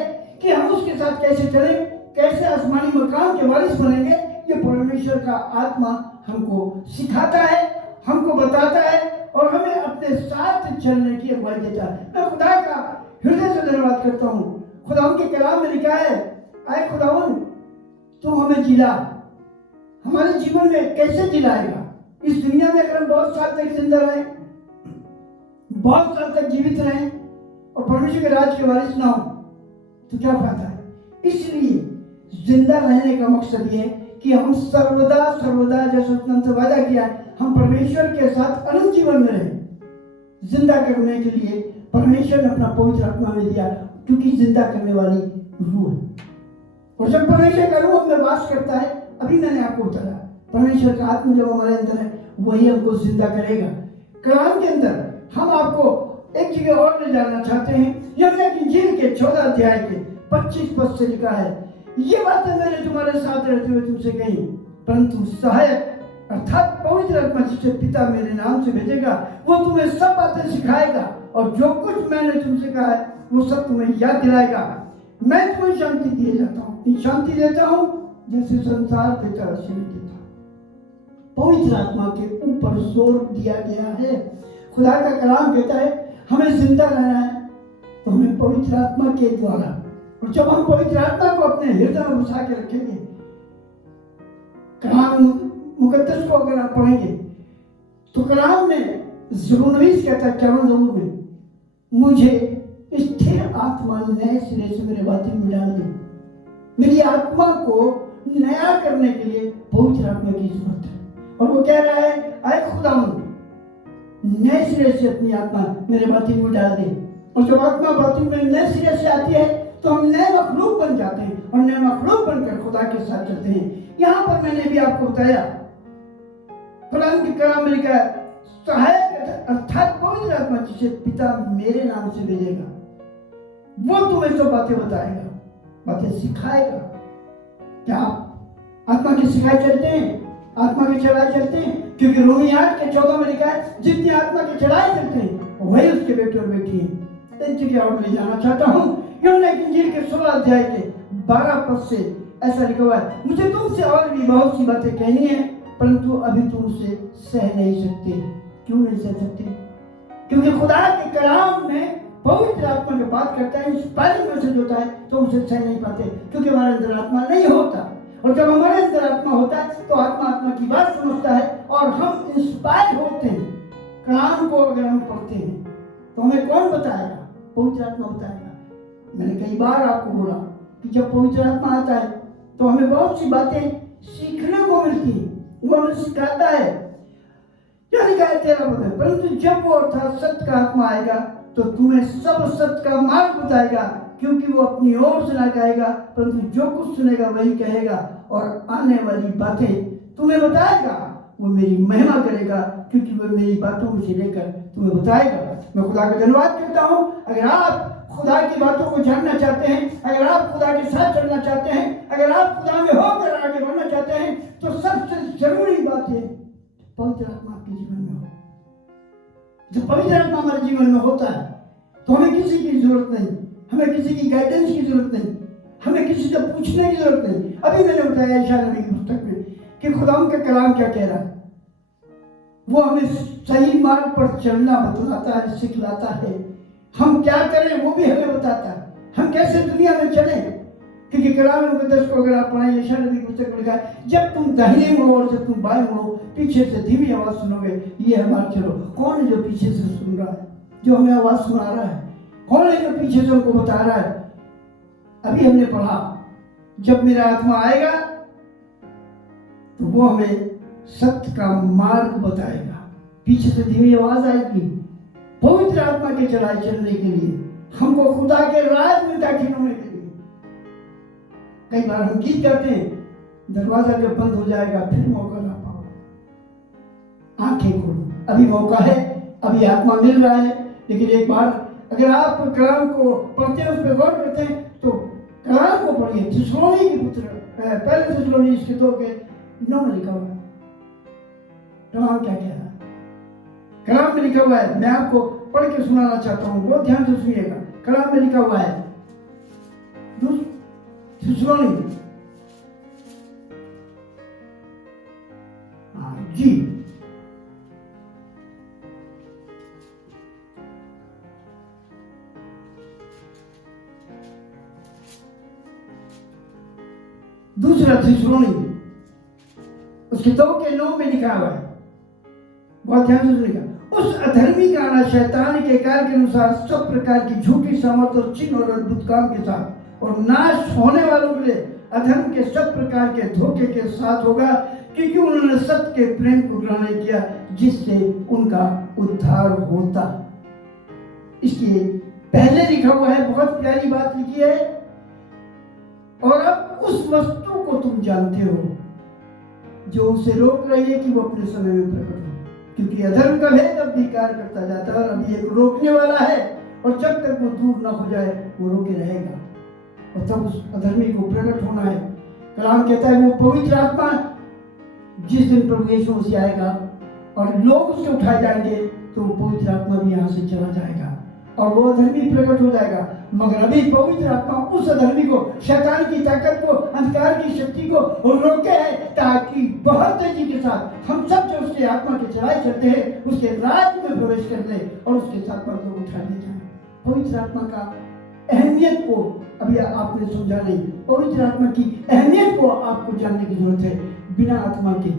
कि हम उसके साथ कैसे चलें, कैसे आसमानी मकाम के वारिस बनेंगे। ये परमेश्वर का आत्मा हमको सिखाता है, हमको बताता है और हमें अपने साथ चलने की अगुवाई देता है। मैं खुदा का हृदय से धन्यवाद करता हूँ। खुदा के कलाम में लिखा है, आए खुदावन तू हमें जिला, हमारे जीवन में कैसे जिलाएगा? इस दुनिया में अगर हम बहुत साल तक जिंदा रहें, बहुत साल तक जीवित रहें और परमेश्वर के राज के वारिस ना हो तो क्या फायदा है? इसलिए जिंदा रहने का मकसद ये है कि हम सर्वदा जैसे उसने हमसे वादा किया है, हम परमेश्वर के साथ अनंत जीवन में रहें। जिंदा करने के लिए परमेश्वर ने अपना पवित्र आत्मा में दिया, क्योंकि जिंदा करने वाली रूह है। और जब परमेश्वर का रूह हमें वास करता है, अभी मैंने आपको बताया, परमेश्वर का आत्मा जब हमारे अंदर है वही हमको जिंदा करेगा। कलाम के अंदर हम आपको एक जगह और ले जाना चाहते हैं। यूहन्ना की इंजील के 14 अध्याय के 25 पद से लिखा है, ये बातें मैंने तुम्हारे साथ रहते हुए तुमसे कही, परंतु सहायक अर्थात पवित्र आत्मा जिसे पिता मेरे नाम से भेजेगा, वो तुम्हें सब बातें सिखाएगा और जो कुछ मैंने तुमसे कहा है वो सब तुम्हें याद दिलाएगा। मैं तुम्हें शांति दिए जाता हूँ, शांति देता हूँ जैसे संसार देता वैसे नहीं देता। पवित्र आत्मा के ऊपर जोर दिया गया है। खुदा का कलाम कहता है हमें जिंदा रहना है तो हमें पवित्र आत्मा के द्वारा, और जब हम पवित्र आत्मा को अपने हृदय में बसा के रखेंगे, कलाम मुकद्दस को अगर आप पढ़ेंगे तो कलाम में ज़बूर कहता है 51 ज़बूर में, मुझे स्थिर आत्मा नए सिरे से मेरे बातिन में डाल दे। मेरी आत्मा को नया करने के लिए पवित्र आत्मा की जरूरत है। और वो कह रहा है, आए खुदावंद नए सिरे से अपनी आत्मा मेरे बातिन में डाल दे। और जब आत्मा बातिन में नए सिरे से आती है तो हम नए मखलूक बन जाते हैं और नए मखलूक बनकर खुदा के साथ चलते हैं। यहाँ पर मैंने भी आपको बताया, कुरान के कलाम में लिखा है, सहायक अर्थात पवित्र आत्मा जिसे पिता मेरे नाम से भेजेगा, वो तुम्हें सब बातें बताएगा, बातें सिखाएगा। क्या आप आत्मा की सिखाई चलते हैं? आत्मा की चढ़ाई चलते हैं? क्योंकि रोमी 8:14 में लिखा है, जितनी आत्मा की चढ़ाई चलते हैं वही उसके बेटे और बेटी हैं। एक जगह और ले जाना चाहता हूँ, यूहन्ना की इंजील के 16 अध्याय के 12 पद से ऐसा लिखा हुआ है, मुझे तुमसे और भी बहुत सी बातें कहनी है, परंतु अभी तुम उसे सह नहीं सकते। क्यों नहीं सह सकते? क्योंकि खुदा के कलाम में पवित्र आत्मा जब बात करता है, इंस्पायरिंग मैसेज होता है, तो उसे सह नहीं पाते, क्योंकि हमारे अंदर आत्मा नहीं होता। और जब हमारे अंदर आत्मा होता है तो आत्मा आत्मा की बात समझता है और हम इंस्पायर होते हैं। कलाम को अगर हम पढ़ते हैं तो हमें कौन बताएगा? पवित्र आत्मा बताएगा। मैंने कई बार आपको बोला कि जब पवित्र आत्मा आता है तो हमें बहुत सी बातें सीखने को मिलती है, वो हमें सिखाता है। क्या लिखा है 13 पद में, परंतु जब वो अर्थात सत्य का आत्मा आएगा तो तुम्हें सब सत्य का मार्ग बताएगा, क्योंकि वो अपनी ओर से ना कहेगा, परंतु जो कुछ सुनेगा वही कहेगा और आने वाली बातें तुम्हें बताएगा। वो मेरी महिमा करेगा, क्योंकि वो मेरी बातों में से लेकर तुम्हें बताएगा। मैं खुदा का धन्यवाद करता हूँ। अगर आप खुदा की बातों को जानना चाहते हैं, अगर आप खुदा के साथ चलना चाहते हैं, अगर आप खुदा में होकर आगे बढ़ना चाहते हैं, तो सबसे जरूरी बात है पवित्र आत्मा आपके जीवन में हो। जब पवित्र आत्मा हमारे जीवन में होता है तो हमें किसी की जरूरत नहीं, हमें किसी की गाइडेंस की जरूरत नहीं, हमें किसी से पूछने की जरूरत नहीं। अभी मैंने बताया यशायाह नबी की पुस्तक में कि खुदावंद का कलाम क्या कह रहा है। वो हमें सही मार्ग पर चलना बतलाता है, सिखलाता है। हम क्या करें वो भी हमें बताता है, हम कैसे दुनिया में चलें। क्योंकि कलाम मुकद्दस को अगर आप पढ़ें, यशायाह नबी की पुस्तक में लिखा है, जब तुम दाहिने मुड़ो और जब तुम बाएं मुड़ो, पीछे से धीमी आवाज सुनोगे, ये हमारा चलो। कौन है जो पीछे से सुन रहा है, जो हमें आवाज सुना रहा है? कौन है जो पीछे से हमको बता रहा है? अभी हमने पढ़ा, जब मेरा आत्मा आएगा तो वो हमें सत्य का मार्ग बताएगा। पीछे से धीमी आवाज आएगी पवित्र आत्मा के चढ़ाई चलने के लिए, हमको खुदा के राज में दाखिल होने के लिए। कई बार हम गीत गाते हैं, दरवाजा जब बंद हो जाएगा फिर मौका ना पाओ। आंखें खोलो, अभी मौका है, अभी आत्मा मिल रहा है। लेकिन एक बार अगर आप कलाम को पढ़ते हैं, उस पर गौर करते हैं, तो कलाम को पढ़िए। थिस्सलुनीकि की पुत्र पहले थिस्सलुनीकि के 2:9 में लिखा हुआ है। कलाम क्या कह रहा है? कलाम में लिखा हुआ है, मैं आपको पढ़ के सुनाना चाहता हूँ, बहुत ध्यान से सुनिएगा। कलाम में लिखा हुआ है, थिस्सलुनीकि जी, दूसरा थिस्सलुनीकि उसके 2:9 में लिखा हुआ है, बहुत ध्यान से सुनिएगा। उस अधर्मी का आना शैतान के कार्य के अनुसार सब प्रकार की झूठी सामर्थ और चिन्ह और अद्भुत काम के साथ, और नाश होने वालों के लिए अधर्म के सब प्रकार के धोखे के साथ होगा, क्योंकि उन्होंने सत्य के प्रेम को ग्रहण नहीं किया जिससे उनका उद्धार होता। इसलिए पहले लिखा हुआ है, बहुत प्यारी बात लिखी है, और अब उस वस्तु को तुम जानते हो जो उसे रोक रही है कि वो अपने समय में प्रकट हो, क्योंकि अधर्म का भेद अब भी कार्य करता जाता है और अभी एक रोकने वाला है, और जब तक वो दूर ना हो जाए वो रोके रहेगा, और तब उस अधर्मी को प्रकट होना है। कलाम कहता है वो पवित्र आत्मा जिस दिन प्रभु यीशु मसीह आएगा और लोग उससे उठाए जाएंगे, तो वो पवित्र आत्मा भी यहाँ से चला जाएगा और वो अधर्मी प्रकट हो जाएगा। मगर अभी पवित्र आत्मा उस अधर्मी को, शैतान की ताकत को, अंधकार की शक्ति को रोके है, ताकि बहुत तेजी के साथ हम सब जो उसके आत्मा के चढ़ाई चलते हैं उसके राज में प्रवेश कर ले और उसके साथ पर लोग उठा ले जाए। पवित्र आत्मा का अहमियत को अभी आपने समझा नहीं। पवित्र आत्मा की अहमियत को आपको जानने की जरूरत है। बिना आत्मा के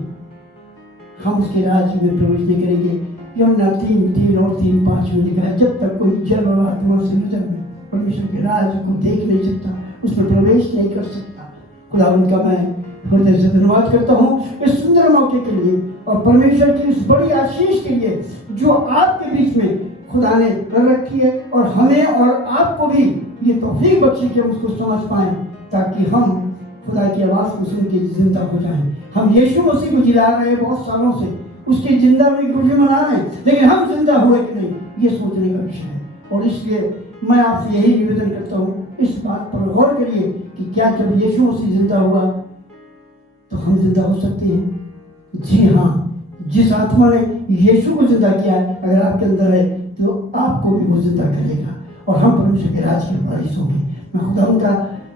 हम उसके राज्य में प्रवेश नहीं करेंगे। यूहन्ना 3:3 और 3:5 में लिखा है, जब तक कोई जल और आत्मा से नजर में परमेश्वर के राज्य को देख नहीं सकता, उसमें प्रवेश नहीं कर सकता। खुदा उनका मैं हृदय से धन्यवाद करता हूँ इस सुंदर मौके के लिए और परमेश्वर की इस बड़ी आशीष के लिए जो आपके बीच में खुदा ने कर रखी है, और हमें और आपको भी ये तौफीक बख्शी कि हम उसको समझ पाएं, ताकि हम खुदा की आवाज़ को सुन के जिंदा हो जाएं। हम यीशु मसीह को जिला रहे हैं बहुत सालों से, उसकी जिंदा होने की खुशी मना रहे हैं, लेकिन हम जिंदा हुए कि नहीं ये सोचने का विषय है। और इसलिए मैं आपसे यही निवेदन करता हूँ, इस बात पर गौर करिए कि क्या जब यीशु मसीह जिंदा हुआ तो हम जिंदा हो सकते हैं? जी हाँ, जिस आत्मा ने यीशु को जिंदा किया है अगर आपके अंदर है तो आपको भी वो जिंदा करेगा और हम परमेश्वर के राज के वारिस होंगे। मैं खुदा उनका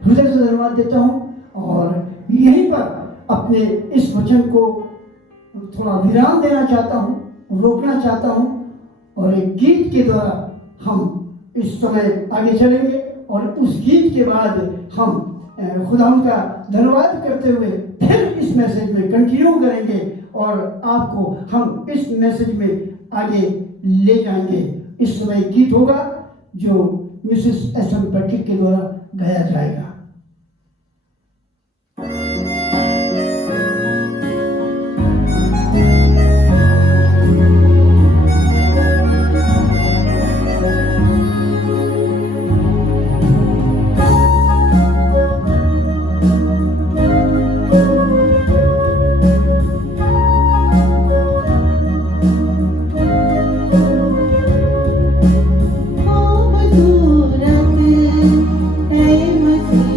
हृदय से धन्यवाद देता हूँ और यहीं पर अपने इस वचन को थोड़ा विराम देना चाहता हूँ, रोकना चाहता हूँ, और एक गीत के द्वारा हम इस समय आगे चलेंगे और उस गीत के बाद हम खुदा का धन्यवाद करते हुए फिर इस मैसेज में कंटिन्यू करेंगे और आपको हम इस मैसेज में आगे ले जाएंगे। इस समय गीत होगा जो मिसेस एस.एम. पैट्रिक के द्वारा गाया जाएगा। सूरत है मसीह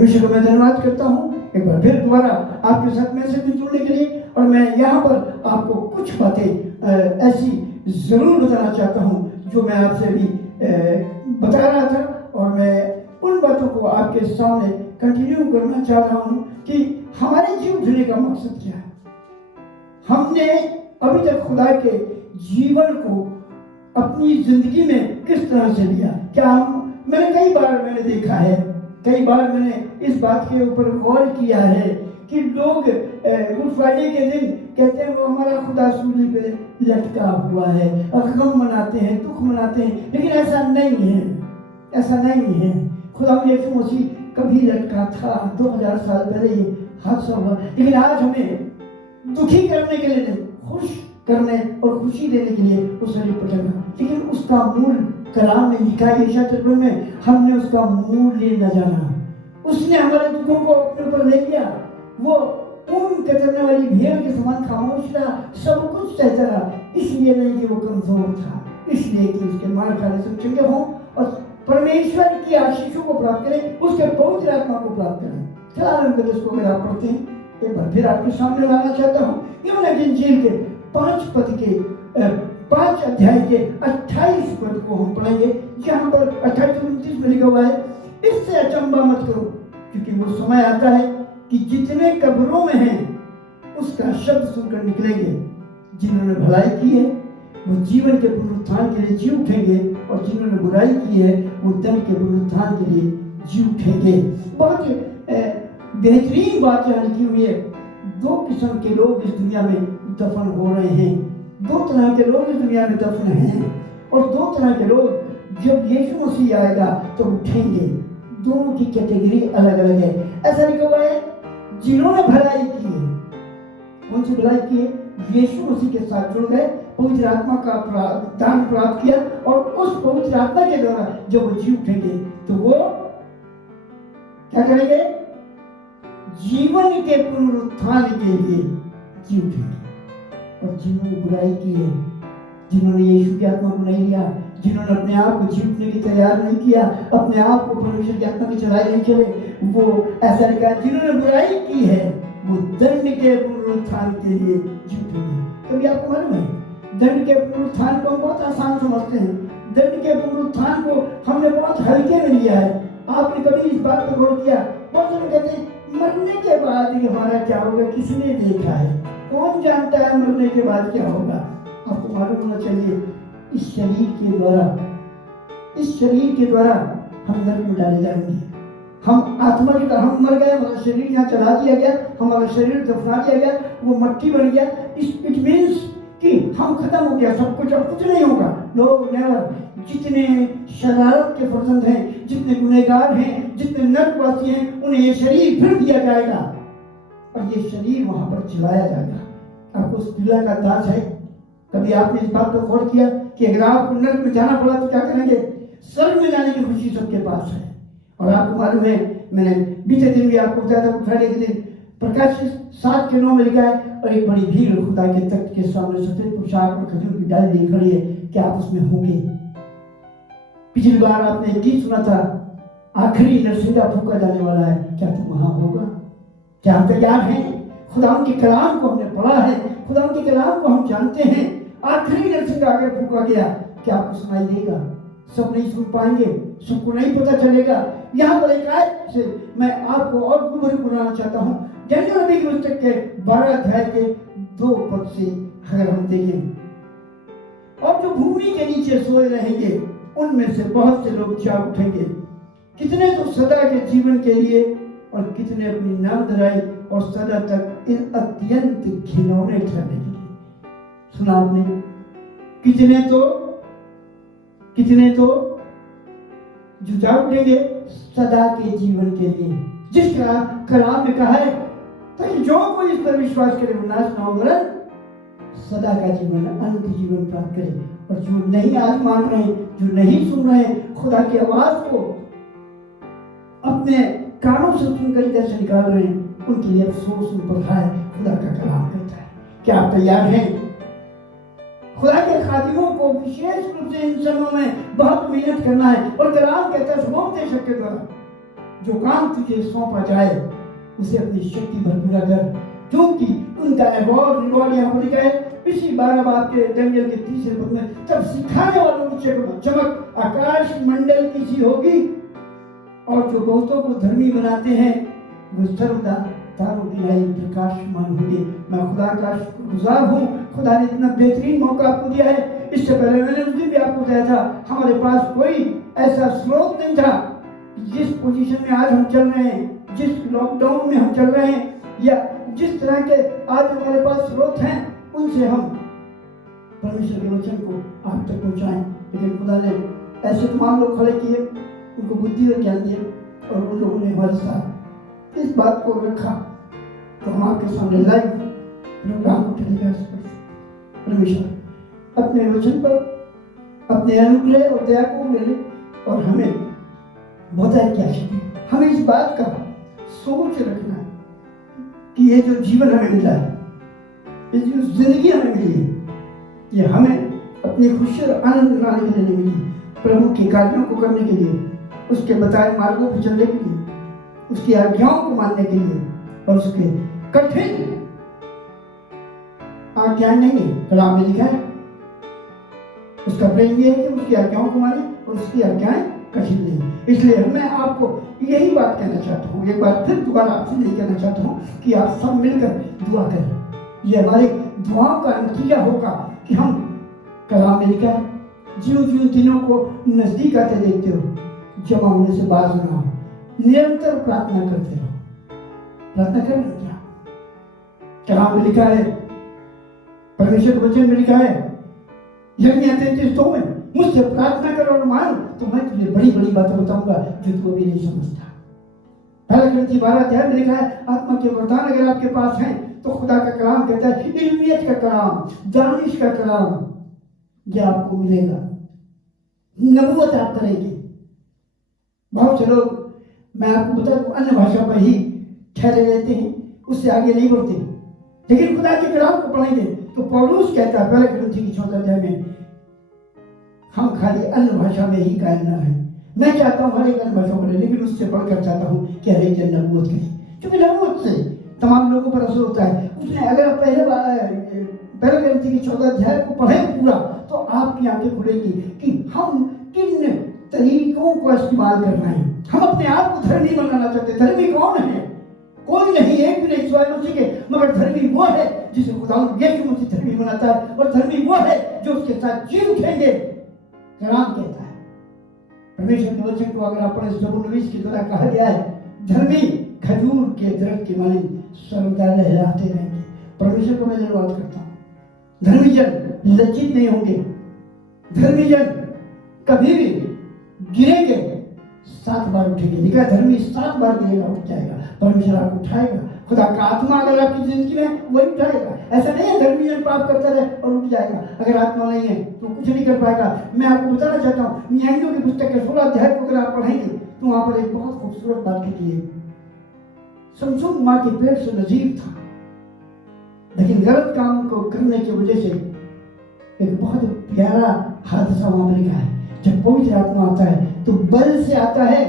परमेश्वर को मैं धन्यवाद करता हूँ एक बार फिर दोबारा आपके साथ मैसेज में जुड़ने के लिए। और मैं यहाँ पर आपको कुछ बातें ऐसी ज़रूर बताना चाहता हूँ जो मैं आपसे अभी बता रहा था, और मैं उन बातों को आपके सामने कंटिन्यू करना चाह रहा हूँ कि हमारे जीवन का मकसद क्या है। हमने अभी तक खुदा के जीवन को अपनी जिंदगी में किस तरह से लिया। क्या मैंने कई बार देखा है, कई बार मैंने इस बात के ऊपर गौर किया है कि लोग गुड फ्राइडे के दिन कहते हैं वो हमारा खुदा सूली पे लटका हुआ है, और गम मनाते हैं, दुख मनाते हैं, लेकिन ऐसा नहीं है, ऐसा नहीं है। खुदा यीशु मसीह कभी लटका था, 2000 साल पहले ये हादसा हुआ, लेकिन आज हमें दुखी करने के लिए नहीं, खुश करने और खुशी देने के लिए वो शरीर पर लगा। लेकिन उसका मूल कलाम में लिखा है यशायाह 53 में, हमने उसका मूल्य न जाना। उसने हमारे दुखों को अपने ऊपर ले लिया। वो ऊन कतरने वाली भेड़ के समान खामोश रहा, सब कुछ सहता रहा, इसलिए नहीं कि वो कमजोर था, इसलिए कि उसके मार खाने से चंगे हों और परमेश्वर की आशीषों को प्राप्त करें, उसके पवित्र आत्मा को प्राप्त करें। कलाम के को अगर आप पढ़ते हैं, एक बार फिर आपके सामने लाना चाहता हूँ। यूहन्ना की इंजील के 5 अध्याय के 28 पद को हम पढ़ेंगे, जहाँ पर 28-29 में लिखा हुआ है, इससे अचंभा मत करो, क्योंकि वो समय आता है कि जितने कब्रों में हैं उसका शब्द सुनकर निकलेंगे। जिन्होंने भलाई की है वो जीवन के पुनरुत्थान के लिए जी उठेंगे, और जिन्होंने बुराई की है वो दंड के पुनरुत्थान के लिए जी उठेंगे। बहुत बेहतरीन बात यहाँ लिखी हुई है। 2 किस्म के लोग इस दुनिया में दफन हो रहे हैं, 2 तरह के लोग इस दुनिया में दफन हैं, और 2 तरह के लोग जब यीशु मसीह आएगा तो उठेंगे। दोनों की कैटेगरी अलग अलग है। ऐसा लिखा हुआ है, जिन्होंने भलाई की है। कौन सी भलाई की है? यीशु मसीह के साथ जुड़ गए, पवित्र आत्मा का दान प्राप्त किया, और उस पवित्र आत्मा के द्वारा जब वो जी उठेंगे तो वो क्या करेंगे? जीवन के पुनरुत्थान के लिए जी उठेंगे। और जिन्होंने बुराई की है, जिन्होंने यीशु की आत्मा को नहीं लिया, जिन्होंने अपने आप को जी उठने की तैयार नहीं किया, अपने आप को परमेश्वर की आत्मा की चढ़ाई नहीं चले, वो ऐसा लिखा, जिन्होंने बुराई की है वो दंड के पुनरुत्थान के लिए जी उठेंगे। कभी आपको मालूम है, दंड के पुनरुत्थान को हम बहुत आसान समझते हैं, दंड के पुनरुत्थान को हमने बहुत हल्के में लिया है। आपने कभी इस बात पर गौर किया? बहुत लोग कहते हैं मरने के बाद ही हमारा क्या होगा, किसने देखा है, कौन जानता है मरने के बाद क्या होगा। आपको मालूम होना चाहिए, इस शरीर के द्वारा हम नरक में डाले जाएंगे। हम आत्मा की तरह, हम मर गए, हमारा शरीर यहाँ चला दिया गया, हमारा शरीर दफना दिया गया, वो मट्टी बन गया। इट मीन्स कि हम खत्म हो गया, सब कुछ, अब कुछ नहीं होगा। No never. जितने शरारत के फर्जंद हैं, जितने गुनहगार हैं, जितने नरकवासी हैं, उन्हें ये शरीर फिर दिया जाएगा, और ये शरीर वहां पर चलाया जाएगा। आपको उस पीला का अंदाज है? कभी आपने इस बात पर गौर किया कि अगर आपको नरक में जाना पड़ा तो क्या करेंगे? स्वर्ग में जाने की खुशी सबके पास है। और आपको मालूम है, मैंने बीते दिन भी आपको बताया था, फ्राइडे के दिन प्रकाश 7:9 में लिखा है, और एक बड़ी भीड़ खुदा के तख्त के सामने सफेद पोशाक और खजूर की डाली लिए खड़ी है, क्या आप उसमें होंगे? पिछली बार आपने एक गीत सुना था, आखिरी नरसिंगा फूका जाने वाला है, क्या तुम वहां होगा? क्या हम तैयार हैं? खुदा के कलाम को हमने पढ़ा है, खुदा के कलाम को हम जानते हैं। आखिरी नरसिंगा अगर फूका गया, क्या आपको सुनाई देगा? सब नहीं सुन पाएंगे, सबको नहीं पता चलेगा। यहाँ पर एक आयत से मैं आपको और रूबरू बनाना चाहता हूँ। डैनियल नबी की पुस्तक के 12 अध्याय के 2 पद से अगर हम देखें, और जो भूमि के नीचे सोए रहेंगे उनमें से बहुत से लोग जाग उठेंगे, कितने तो सदा के जीवन के लिए, और कितने अपनी नामधराई और सदा तक इन अत्यंत घिनौने ठहरने के लिए। सुना आपने? कितने तो जो जाग उठेंगे सदा के जीवन के लिए, जिसका कलाम में कहा है, ताकि जो कोई इस पर विश्वास करे वो नाश ना हो वरन सदा का जीवन, अनंत जीवन प्राप्त करे। और जो नहीं आज मान रहे हैं, जो नहीं सुन रहे हैं, खुदा की आवाज को अपने कानों से सुनकर इधर से निकाल रहे हैं, उनके लिए अफसोस उन पर है। खुदा का कलाम कहता है, क्या आप तैयार हैं? खुदा के खादिमों को विशेष रूप से इन समयों में बहुत मेहनत करना है, और कलाम कहता है सुबोधदेशक के द्वारा जो काम तुझे सौंपा जाए उसे अपनी शक्ति भर पूरा कर, क्योंकि उनका रिवॉर्ड यहाँ पर लिखा है इसी 12 बाब के दनियल के 3 पद में, तब सिखाने वालों की चमक आकाश मंडल की सी होगी और जो बहुतों को धर्मी बनाते हैं वो सर्वदा तारों की लाई प्रकाशमान होंगे। मैं खुदा का शुक्रगुजार हूँ, खुदा ने इतना बेहतरीन मौका आपको दिया है। इससे पहले मैंने उस दिन भी आपको बताया था, हमारे पास कोई ऐसा स्रोत नहीं था। जिस पोजीशन में आज हम चल रहे हैं, जिस लॉकडाउन में हम चल रहे हैं, या जिस तरह के आज हमारे पास स्रोत हैं, उनसे हम परमेश्वर के वचन को आप तक पहुंचाएं। लेकिन खुदा ने ऐसे तमाम लोग खड़े किए, उनको बुद्धि और ज्ञान दिया और उन लोगों ने हमारे साथ इस बात को रखा, तो हम आपके सामने लाइव प्रोग्राम को चलेगा। परमेश्वर अपने वचन पर अपने अनुग्रह और दया को मिले और हमें बताए क्या चाहिए। हमें इस बात का सोच रखना है कि ये जो जीवन हमें मिला है, ये जो जिंदगी हमें मिली है, ये हमें अपनी खुशी और आनंद दिलाने के लिए नहीं मिली, प्रभु के कार्यों को करने के लिए, उसके बताए मार्गों पर चलने के लिए, उसकी आज्ञाओं को मानने के लिए और उसके कठिन आज्ञाएं नहीं, कलाम में लिखा है उसका प्रेम ये है कि उसकी आज्ञाओं को माने और उसकी आज्ञाएं कठिन नहीं। इसलिए मैं आपको यही बात कहना चाहता हूँ, एक बार फिर दोबारा आपसे यही कहना चाहता हूँ कि आप सब मिलकर दुआ करें। ये हमारे दुआओं का नतीजा होगा कि हम, कलाम में लिखा है, ज्यों ज्यों दिनों को नजदीक आते देखते हो, जमा होने से बाज ना हो, निरंतर प्रार्थना करते रहो। प्रार्थना कर रहे क्या? कलाम में लिखा है, परमेश्वर के वचन में लिखा है, यिर्मयाह 33:2 में, मुझसे प्रार्थना कर और मान तो मैं तुझे बड़ी बड़ी बातें बताऊंगा जो तू अभी नहीं समझता। पहला कुरिन्थियों 12 अध्याय में लिखा है, आत्मा के वरदान अगर आपके पास हैं तो खुदा का कलाम कहता है, इल्मियत का कलाम, दानिश का कलाम, यह आपको मिलेगा, नबूवत आप करेंगे। बहुत से लोग, मैं आपको बता दूं, अन्य भाषा पर ही ठहरे रहते हैं, उससे आगे नहीं बढ़ते। लेकिन खुदा के कलाम को पढ़ेंगे तो पौलुस कहता है पहले कुरिन्थियों की 14 अध्याय में, हम खाली अन्य भाषा में ही कायम न रहें। मैं चाहता हूँ हर एक अन्य भाषा पढ़े, लेकिन उससे बढ़कर चाहता हूँ कि हर एक जन नबूवत करे, क्योंकि नबूवत से तमाम लोगों पर असर होता है। उसने अगर आप पहले कुरिन्थियों की 14 अध्याय को पढ़ें पूरा, तो आपकी आंखें खुलेंगी कि हम किन तरीकों को इस्तेमाल कर रहे हैं। हम अपने आप को धर्मी बनाना चाहते हैं। धर्मी कौन है? कोई नहीं, एक भी नहीं सिवाय मसीह के, मगर धर्मी वो है जिसे खुदा यीशु मसीह धर्मी बनाता है, और धर्मी वो है जो उसके साथ जी उठेंगे। कलाम कहता है, परमेश्वर के वचन को अगर आप पढ़े, ज़बूर 19 की तरह कहा गया है, धर्मी खजूर के दरख्त के माने सर्वदा लहराते रहेंगे। परमेश्वर को मैं धन्यवाद करता हूँ, धर्मी जन लज्जित नहीं होंगे, धर्मी जन कभी भी गिरेंगे 7 बार उठेंगे। लिखा है धर्मी 7 बार गिरेगा उठ जाएगा, परमेश्वर आपको उठाएगा। खुदा का आत्मा अगर आपकी जिंदगी में, वही उठाएगा। ऐसा नहीं है धर्मी जन पाप करता रहे और उठ जाएगा। अगर आत्मा नहीं है तो कुछ नहीं कर पाएगा। मैं आपको बताना चाहता हूँ, न्यायियों की पुस्तक के 16 अध्याय को अगर आप पढ़ेंगे तो वहां पर एक बहुत खूबसूरत बात लिखी है। समसून माँ के पेट से नजीर था, लेकिन गलत काम को करने की वजह से एक बहुत प्यारा हादसा वहां पर लिखा है। जब पवित्र आत्मा आता है तो बल से आता है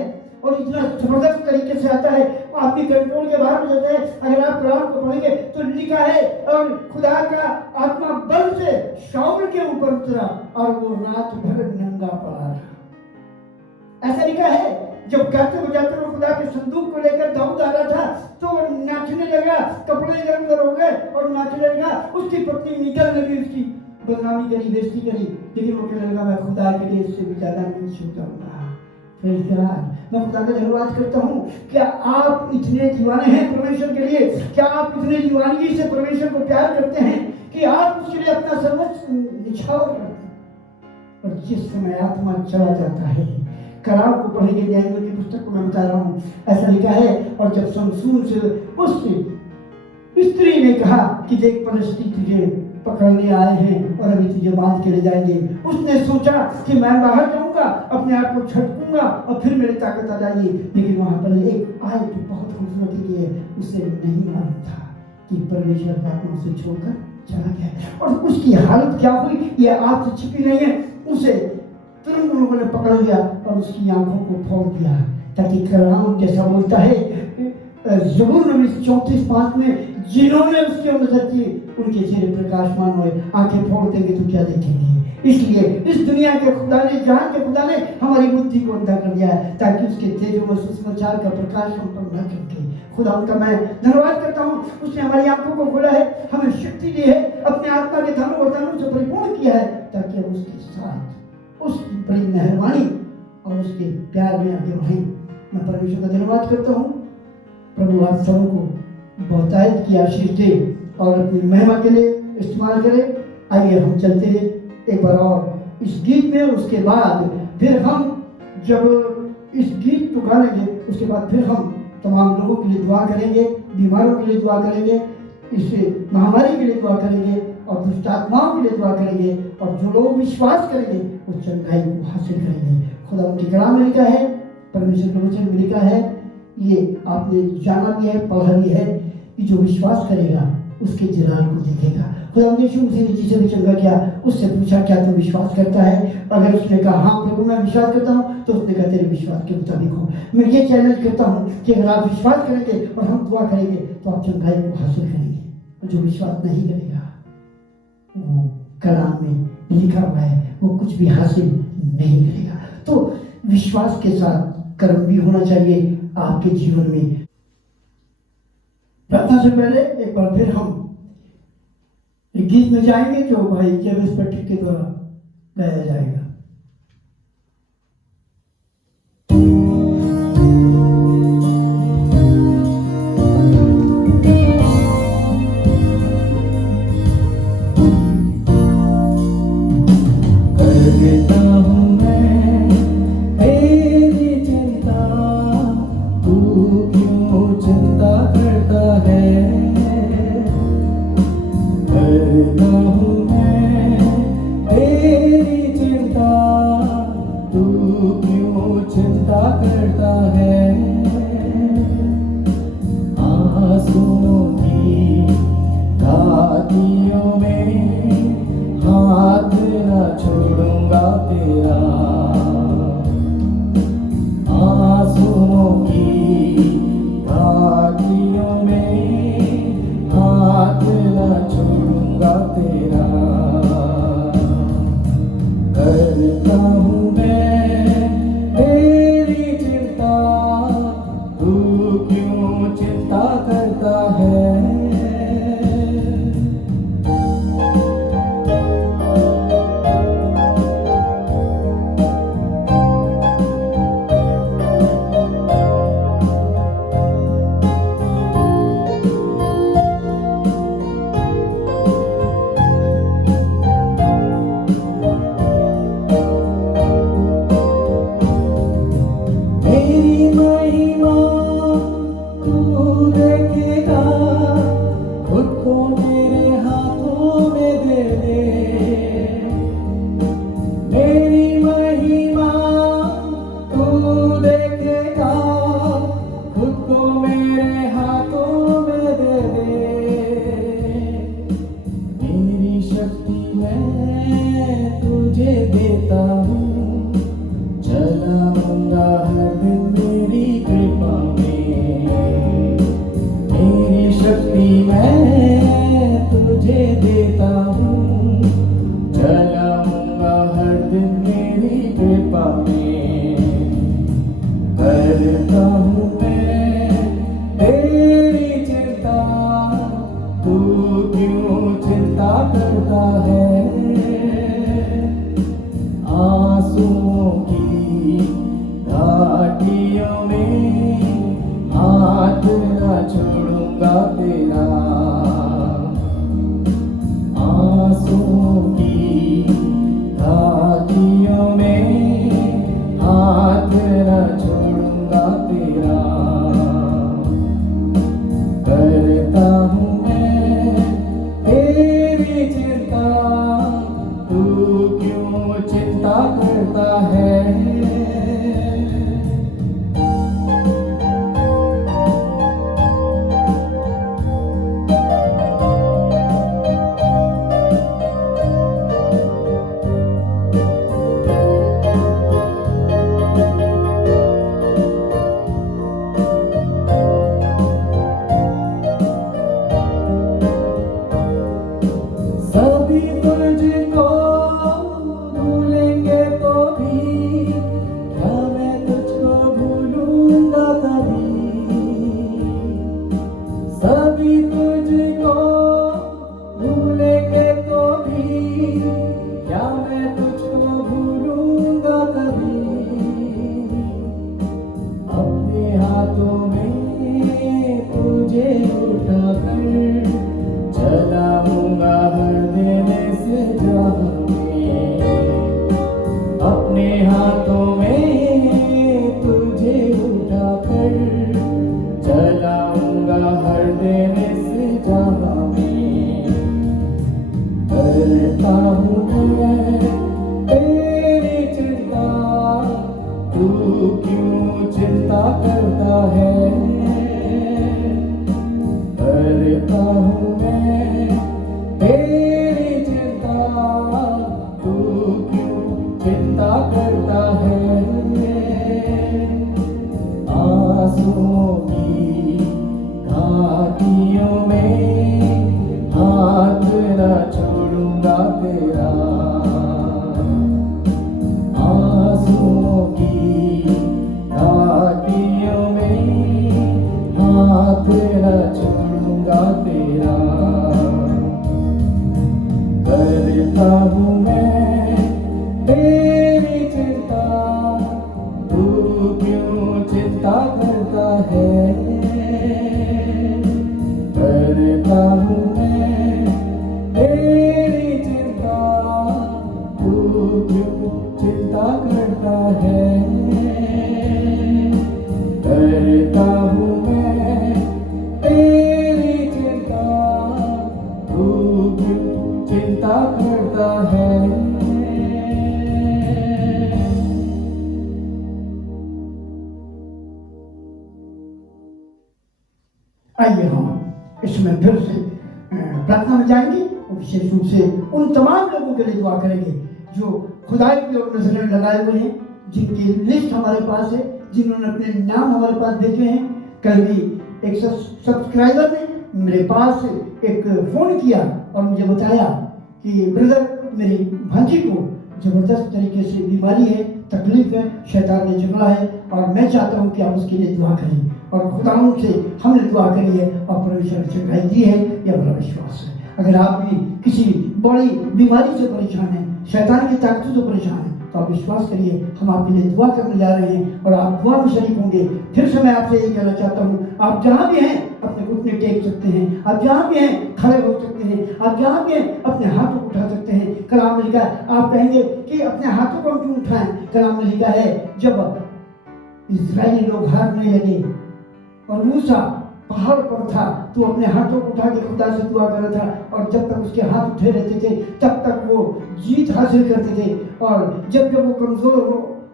और इतना जबरदस्त तरीके से आता है, आपकी कंट्रोल के बाहर हो जाता है। अगर आप कुरान को पढ़ेंगे तो लिखा है, और खुदा का आत्मा बल से शाऊल के ऊपर उतरा और वो रात भर नंगा पड़ा रहा। ऐसा लिखा है, जब गाते बजाते हुए खुदा के संदूक को लेकर दाऊद आ रहा था तो नाचने लगा, कपड़े इधर उधर हो गए और नाचने लगा। उसकी पत्नी मिकल ने भी उसकी बदनामी करी, बेइज्जती करी, लेकिन वो कहने लगा, मैं खुदा के लिए इससे भी ज्यादा नहीं छूटूंगा। मैं खुदा का धन्यवाद करता हूँ। क्या आप इतने दीवाने हैं परमेश्वर के लिए? क्या आप इतने दीवानगी से परमेश्वर को प्यार करते हैं कि आप उसके लिए अपना सर्वस्व निछावर करते हैं? और जिस समय आत्मा चला जाता है, कलाम को पढ़ेंगे, न्यायियों की पुस्तक को मैं बता रहा हूँ, ऐसा लिखा है, और जब समसून से उस स्त्री ने कहा कि देख, पलिश्ती तुझे पकड़ने आए हैं और अभी तुझे बांध के ले जाएंगे, उसने सोचा कि मैं बाहर जाऊंगा, अपने आप को झटकूंगा और फिर मेरी ताकत आ जाएगी। लेकिन वहां पर एक आयत बहुत खूबसूरती की है, उसे नहीं मालूम था कि परमेश्वर का आत्मा उसे छोड़कर चला गया। और उसकी हालत क्या हुई ये आपसे छिपी नहीं है। उसे तुरंत लोगों ने पकड़ लिया और उसकी आंखों को फोड़ दिया, ताकि कलाम जैसा बोलता है ज़बूर नबी 34:5 में, जिन्होंने उसकी ओर नजर की उनके चेहरे प्रकाशमान हुए। आंखें फोड़ देंगे तो क्या देखेंगे? इसलिए इस दुनिया के खुदा ने, जहान के खुदा ने हमारी बुद्धि को अंधा कर दिया है, ताकि उसके तेजो में सुसमाचार का प्रकाश हम पर न चमके। खुदा उनका मैं धन्यवाद करता हूँ, उसने हमारी आंखों को खोला है, हमें शक्ति दी है, अपने आत्मा के धन और दानों से परिपूर्ण किया है, ताकि हम उसके साथ उसकी बड़ी मेहरबानी और उसके प्यार में आगे बढ़ें। मैं परमेश्वर का धन्यवाद करता हूँ। प्रभु आप सबको बहुतायत की आशीष दे और अपनी महिमा के लिए इस्तेमाल करे। आइए हम चलते हैं एक बार और इस गीत में, उसके बाद फिर हम जब इस गीत को गा लेंगे, उसके बाद फिर हम तमाम लोगों के लिए दुआ करेंगे, बीमारों के लिए दुआ करेंगे, इस महामारी के लिए दुआ करेंगे और दुष्ट आत्माओं के लिए दुआ करेंगे, और जो लोग विश्वास करेंगे वो चंगाई को हासिल करेंगे। खुदा उनके कलाम में लिखा है, परमेश्वर के वचन में लिखा है, ये आपने जाना भी है, पढ़ा भी है कि जो विश्वास करेगा उसके जलाल को देखेगा। खुदा यीशु मसीह ने जिसे भी चंगा किया उससे पूछा, क्या तू विश्वास करता है? अगर उसने कहा हाँ प्रभु मैं विश्वास करता हूँ, तो उसने कहा तेरे विश्वास के मुताबिक हो। मैं ये चैलेंज करता हूँ कि अगर आप विश्वास करेंगे और हम दुआ करेंगे तो आप चंगाई को हासिल करेंगे। और जो विश्वास नहीं करेगा वो कलाम में लिखा हुआ है, वो कुछ भी हासिल नहीं करेगा। तो विश्वास के साथ कर्म भी होना चाहिए आपके जीवन में। प्रार्थना से पहले एक बार फिर हम एक गीत में जाएंगे जो भाई जेविस पैट्रिक के द्वारा गाया जाएगा। क्यों चिंता करता है? करता हूँ मैं तेरी चिंता, तू क्यों चिंता करता है? आंसुओं की घाटियों में हाथ न छोड़ूंगा तेरा। आंसुओं की घाटियों में हाथ न छोड़ूंगा तेरा। करता हूँ मैं तेरी चिंता, तू क्यों चिंता करता है? करता हूँ मैं तेरी चिंता, तू क्यों चिंता करता है? करता हूँ मैं तेरी चिंता, तू क्यों चिंता करता है? आइए हम इसमें फिर से प्रार्थना में जाएंगे और विशेष रूप से उन तमाम लोगों के लिए दुआ करेंगे जो खुदाई की ओर नजरें लगाए हुए हैं, जिनकी लिस्ट हमारे पास है, जिन्होंने अपने नाम हमारे पास भेजे हैं। कल भी एक सब्सक्राइबर ने मेरे पास एक फ़ोन किया और मुझे बताया कि ब्रदर, मेरी भांजी को ज़बरदस्त तरीके से बीमारी है, तकलीफ है, शैतान ने जकड़ा है और मैं चाहता हूँ कि आप उसके लिए दुआ करें। और खुदावंद से हमने दुआ करी है और परमेश्वर ने चंगाई दी है, यह हमारा विश्वास है। अगर आप भी किसी बड़ी बीमारी से परेशान हैं, शैतान की ताकतों से परेशान हैं, तो आप विश्वास करिए, हम आपके लिए दुआ करने जा रहे हैं और आप दुआ में शरीक होंगे। फिर से मैं आपसे यही कहना चाहता हूँ, आप जहाँ भी हैं अपने घुटने टेक सकते हैं, आप जहाँ भी हैं खड़े हो सकते हैं, आप जहाँ भी हैं अपने हाथों को उठा सकते हैं। कलाम में लिखा है, आप कहेंगे कि अपने हाथों को हम क्यों उठाएं? कलाम में लिखा है, जब इजरायली लोग हारने लगे और मूसा पहाड़ पर था तो अपने हाथों को उठा के खुदा से दुआ कर रहा था, और जब तक उसके हाथ उठे रहते थे तब तक वो जीत हासिल करते थे, और जब जब वो कमजोर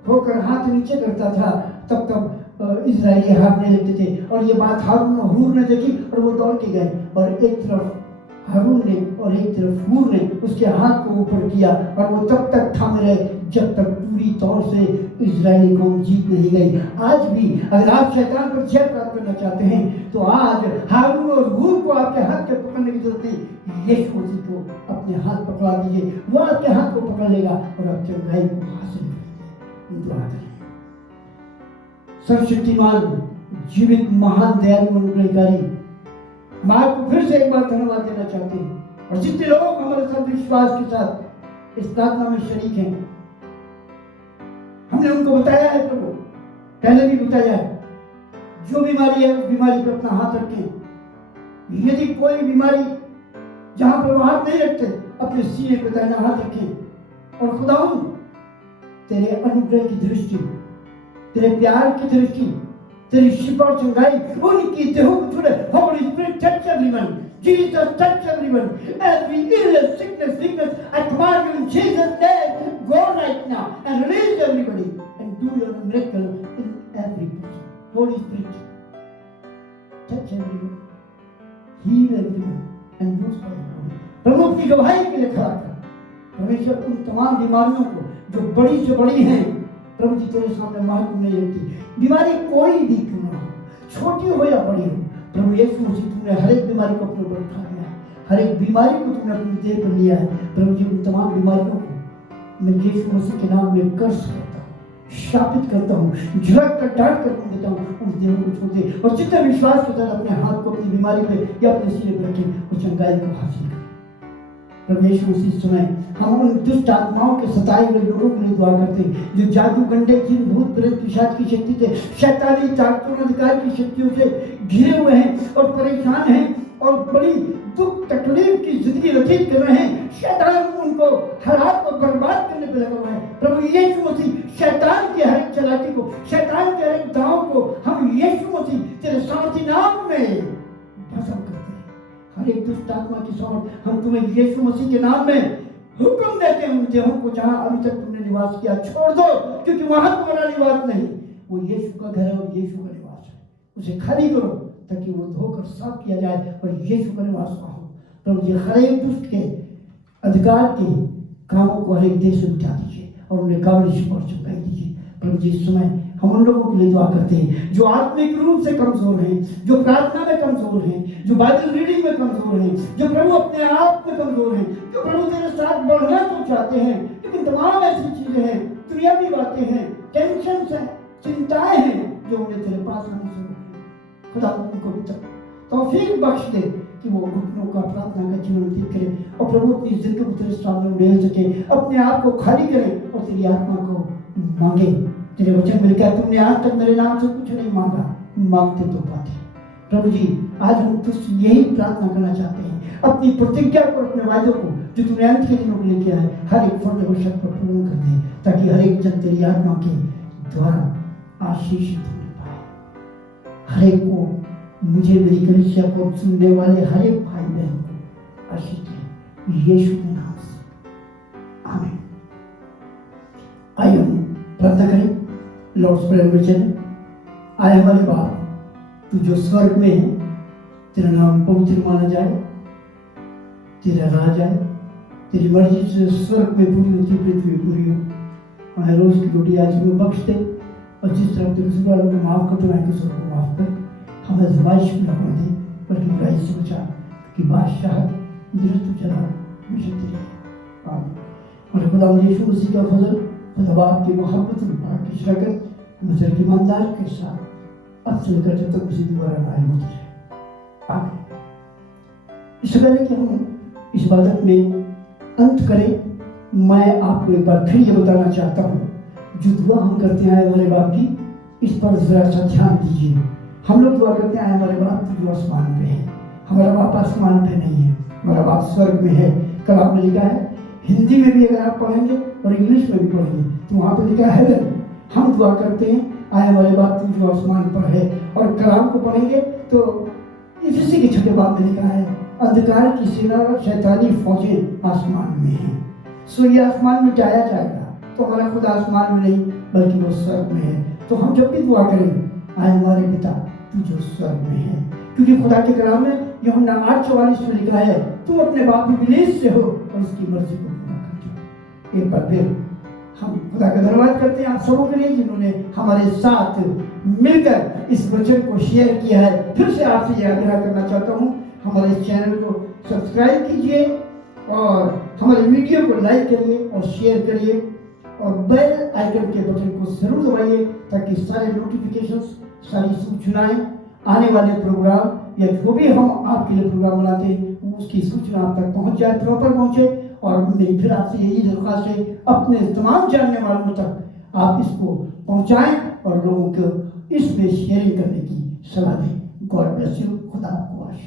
होकर हाथ नीचे करता था तब तब इजरायली हारने लगते थे। और ये बात हारून और हूर ने देखी और वो दौड़ के गए, और एक तरफ हारून ने और एक तरफ हूर ने उसके हाथ को ऊपर किया, और वो तब तक थामे रहे जब तक पूरी तौर से इजरायली कौम जीत नहीं गई। आज भी अगर आप शैतान पर जय प्राप्त करना चाहते हैं तो आज हारून और हूर को आपके हाथ के पकड़ने की जरूरत नहीं, यीशु मसीह को अपने हाथ पकड़ा दीजिए, वो आपके हाथ को पकड़ लेगा और आप चंगाई को हासिल करेंगे। दुआ करें। सर्वशक्तिमान, जीवित, महान, दयालु, अनुग्रहकारी, हम आपको फिर से एक बार धन्यवाद देना चाहते हैं। और जितने लोग हमारे साथ विश्वास के साथ इस प्रार्थना में शरीक हैं, हमने उनको बताया है, प्रभु पहले भी बताया है, जो बीमारी है उस बीमारी पर अपना हाथ रखें। यदि कोई बीमारी जहां पर वो हाथ नहीं रखते, अपने सीने पर दाहिना हाथ रखें। और खुदावंद, तेरे अनुग्रह की दृष्टि, तेरे प्यार की दृष्टि, तेरी शिफा और चंगाई उनकी देहों को छूले। Holy Spirit, touch everyone. Jesus, touch everyone. Every illness, sickness, weakness, I command you in Jesus' name, go right now and release everybody and do your miracle in every person. Holy Spirit, touch everyone, heal everyone and use for your glory. प्रभु की गवाही के लिए खड़ा कर। परमेश्वर उन तमाम बीमारियों को जो बड़ी से बड़ी हैं, प्रभु जी तेरे सामने महत्व नहीं रहती। बीमारी कोई भी क्यों ना हो, छोटी हो या बड़ी हो, प्रभु यीशु मसीह तुमने हर एक बीमारी को अपने ऊपर उठा लिया है, हर एक बीमारी को तुमने अपनी देह पर लिया है। प्रभु जी उन तमाम बीमारियों को मैं यीशु मसीह के नाम में कर्स करता हूँ, शापित करता हूँ, झड़क कर डांट कर देता हूँ, उन देहों को छोड़ दे। और जितने विश्वास के साथ अपने हाथ को अपनी बीमारी पे या अपने सीने पर रखें, वो चंगाई को हासिल करें। प्रभु यीशु मसीह समय हम उन दुष्ट आत्माओं के सताए हुए लोगों के लिए दुआ करते हैं, जो जादू, गंडे, जिन, भूत, प्रेत, पिशाच की शक्ति से, शैतानी ताकतों, अधिकार की शक्तियों से घिरे हुए हैं और परेशान हैं और बड़ी दुख तकलीफ की जिंदगी व्यतीत कर रहे हैं। शैतान उनको हलाक को बर्बाद करने पर लगा हुआ है। प्रभु यीशु मसीह शैतान की हर एक चालाकी को, शैतान के हर एक दांव को हम यीशु मसीह तेरे सामर्थी नाम में भस्म करते हैं। हर एक दुष्ट आत्मा की सौंप हम तुम्हें यीशु मसीह के नाम में हुक्म देते हैं, उन देहों को जहां अभी तक तुमने निवास किया छोड़ दो, क्योंकि वहां तुम्हारा निवास नहीं। वो यीशु का घर है और यीशु का निवास है। उसे खाली करो ताकि वो धोकर साफ किया जाए और यीशु का निवास वहाँ हो। प्रभु जी हर एक दुष्ट के अधिकार के कामों को हर एक देश से मिटा दीजिए और उन्हें काबलिश पर चुकाई दीजिए। प्रभु जी इस समय हम उन लोगों के लिए दुआ करते हैं जो आत्मिक रूप से कमजोर हैं, जो प्रार्थना में कमजोर हैं, जो बाइबल रीडिंग में कमजोर हैं, जो प्रभु अपने आप में कमजोर हैं, जो प्रभु तेरे साथ बढ़ना तो चाहते हैं लेकिन तमाम ऐसी चीजें हैं, दुनियावी बातें हैं, टेंशन हैं, चिंताएं हैं जो उन्हें तेरे पास आने से रोक। खुदा उनको भी तौफीक बख्श दे कि वो घुटनों का प्रार्थना का जीवन व्यतीत करे और प्रभु अपनी जिंदगी को तेरे सामने उड़ेल सके, अपने आप को खाली करे और तेरी आत्मा को मांगे। तेरे वचन में लिखा तुमने आज तक मेरे नाम से कुछ नहीं मांगा, मांगते तो पाते। प्रभु जी आज हम तुझसे यही प्रार्थना करना चाहते हैं, अपनी प्रतिज्ञा को, अपने वायदों को जो तूने अंत के दिनों के लिए किया है हर एक फर्द को शत पर पूर्ण कर दे ताकि हर एक जन तेरी आत्मा के द्वारा आशीषित हो पाए। हर एक को, मुझे, मेरी कलीसिया को सुनने वाले हर एक भाई बहन को आशीष दे यीशु के नाम से, आमीन। आइए हम प्रार्थना करें। लॉर्ड्स प्रेयर में चलें। आए हमारे बाप, तू जो स्वर्ग में है, तेरा नाम पवित्र माना जाए, तेरा राज आए, तेरी मर्जी से स्वर्ग में पूरी होती पृथ्वी में पूरी हो। हमें रोज की रोटी आज हमें बख्श दे और जिस तरह तेरे कसूर वालों को माफ कर तुम्हारे कसूर को माफ कर। हमें आज़माइश में न पड़ने दे बल्कि बुराई से बचा कि बादशाह दुरुस्त चला हमेशा तेरी है, आमीन। और खुदा यीशु मसीह का फजल, खुदा बाप की मोहब्बत और पाक की शरकत मुझे ईमानदार के साथ अब से लेकर जब तक उसी दोबारा ना होती है, आमीन। इससे पहले कि हम इस इबादत में अंत करें, मैं आपको एक बार फिर ये बताना चाहता हूँ, जो दुआ हम करते हैं हमारे बाप की, इस पर जरा सा ध्यान दीजिए। हम लोग दुआ करते हैं हमारे बाप जो आसमान पे है। हमारा बाप आसमान पे नहीं है, हमारा बाप स्वर्ग में है। कल आपने लिखा है, हिंदी में भी अगर आप पढ़ेंगे और इंग्लिश में भी पढ़ेंगे तो वहाँ पे लिखा है हेवन। हम दुआ करते हैं आए हमारे बाप जो आसमान पर है, और कलाम को पढ़ेंगे तो इसी के छोटे बाप में लिखा है, अंधकार की सेना शैतानी फौजें आसमान में हैं। सो ये आसमान में जाया जाएगा तो हमारा खुदा आसमान में नहीं बल्कि वो स्वर्ग में है। तो हम जब भी दुआ करें, आए हमारे पिता तू जो स्वर्ग में है, क्योंकि खुदा के कलाम में यूहन्ना 8:44 में लिखा है, तुम अपने बाप इब्लीस से हो और उसकी मर्जी को पूरा करते हो। एक बार फिर हम खुदा का धन्यवाद करते हैं आप सबों के लिए जिन्होंने हमारे साथ मिलकर इस वचन को शेयर किया है। फिर से आपसे यह आग्रह करना चाहता हूँ, हमारे इस चैनल को सब्सक्राइब कीजिए और हमारे वीडियो को लाइक करिए और शेयर करिए और बेल आइकन के बटन को जरूर दबाइए ताकि सारे नोटिफिकेशंस, सारी सूचनाएं, आने वाले प्रोग्राम या जो भी हम आपके लिए प्रोग्राम बनाते हैं उसकी सूचना आप तक पहुंच जाए, प्रॉपर पहुंचे। और मेरी फिर आपसे यही दरख्वास्त है, अपने तमाम जानने वालों तक आप इसको पहुंचाएं और लोगों को इसमें शेयरिंग करने की सलाह दें। God bless you. खुदा आपको आशीष।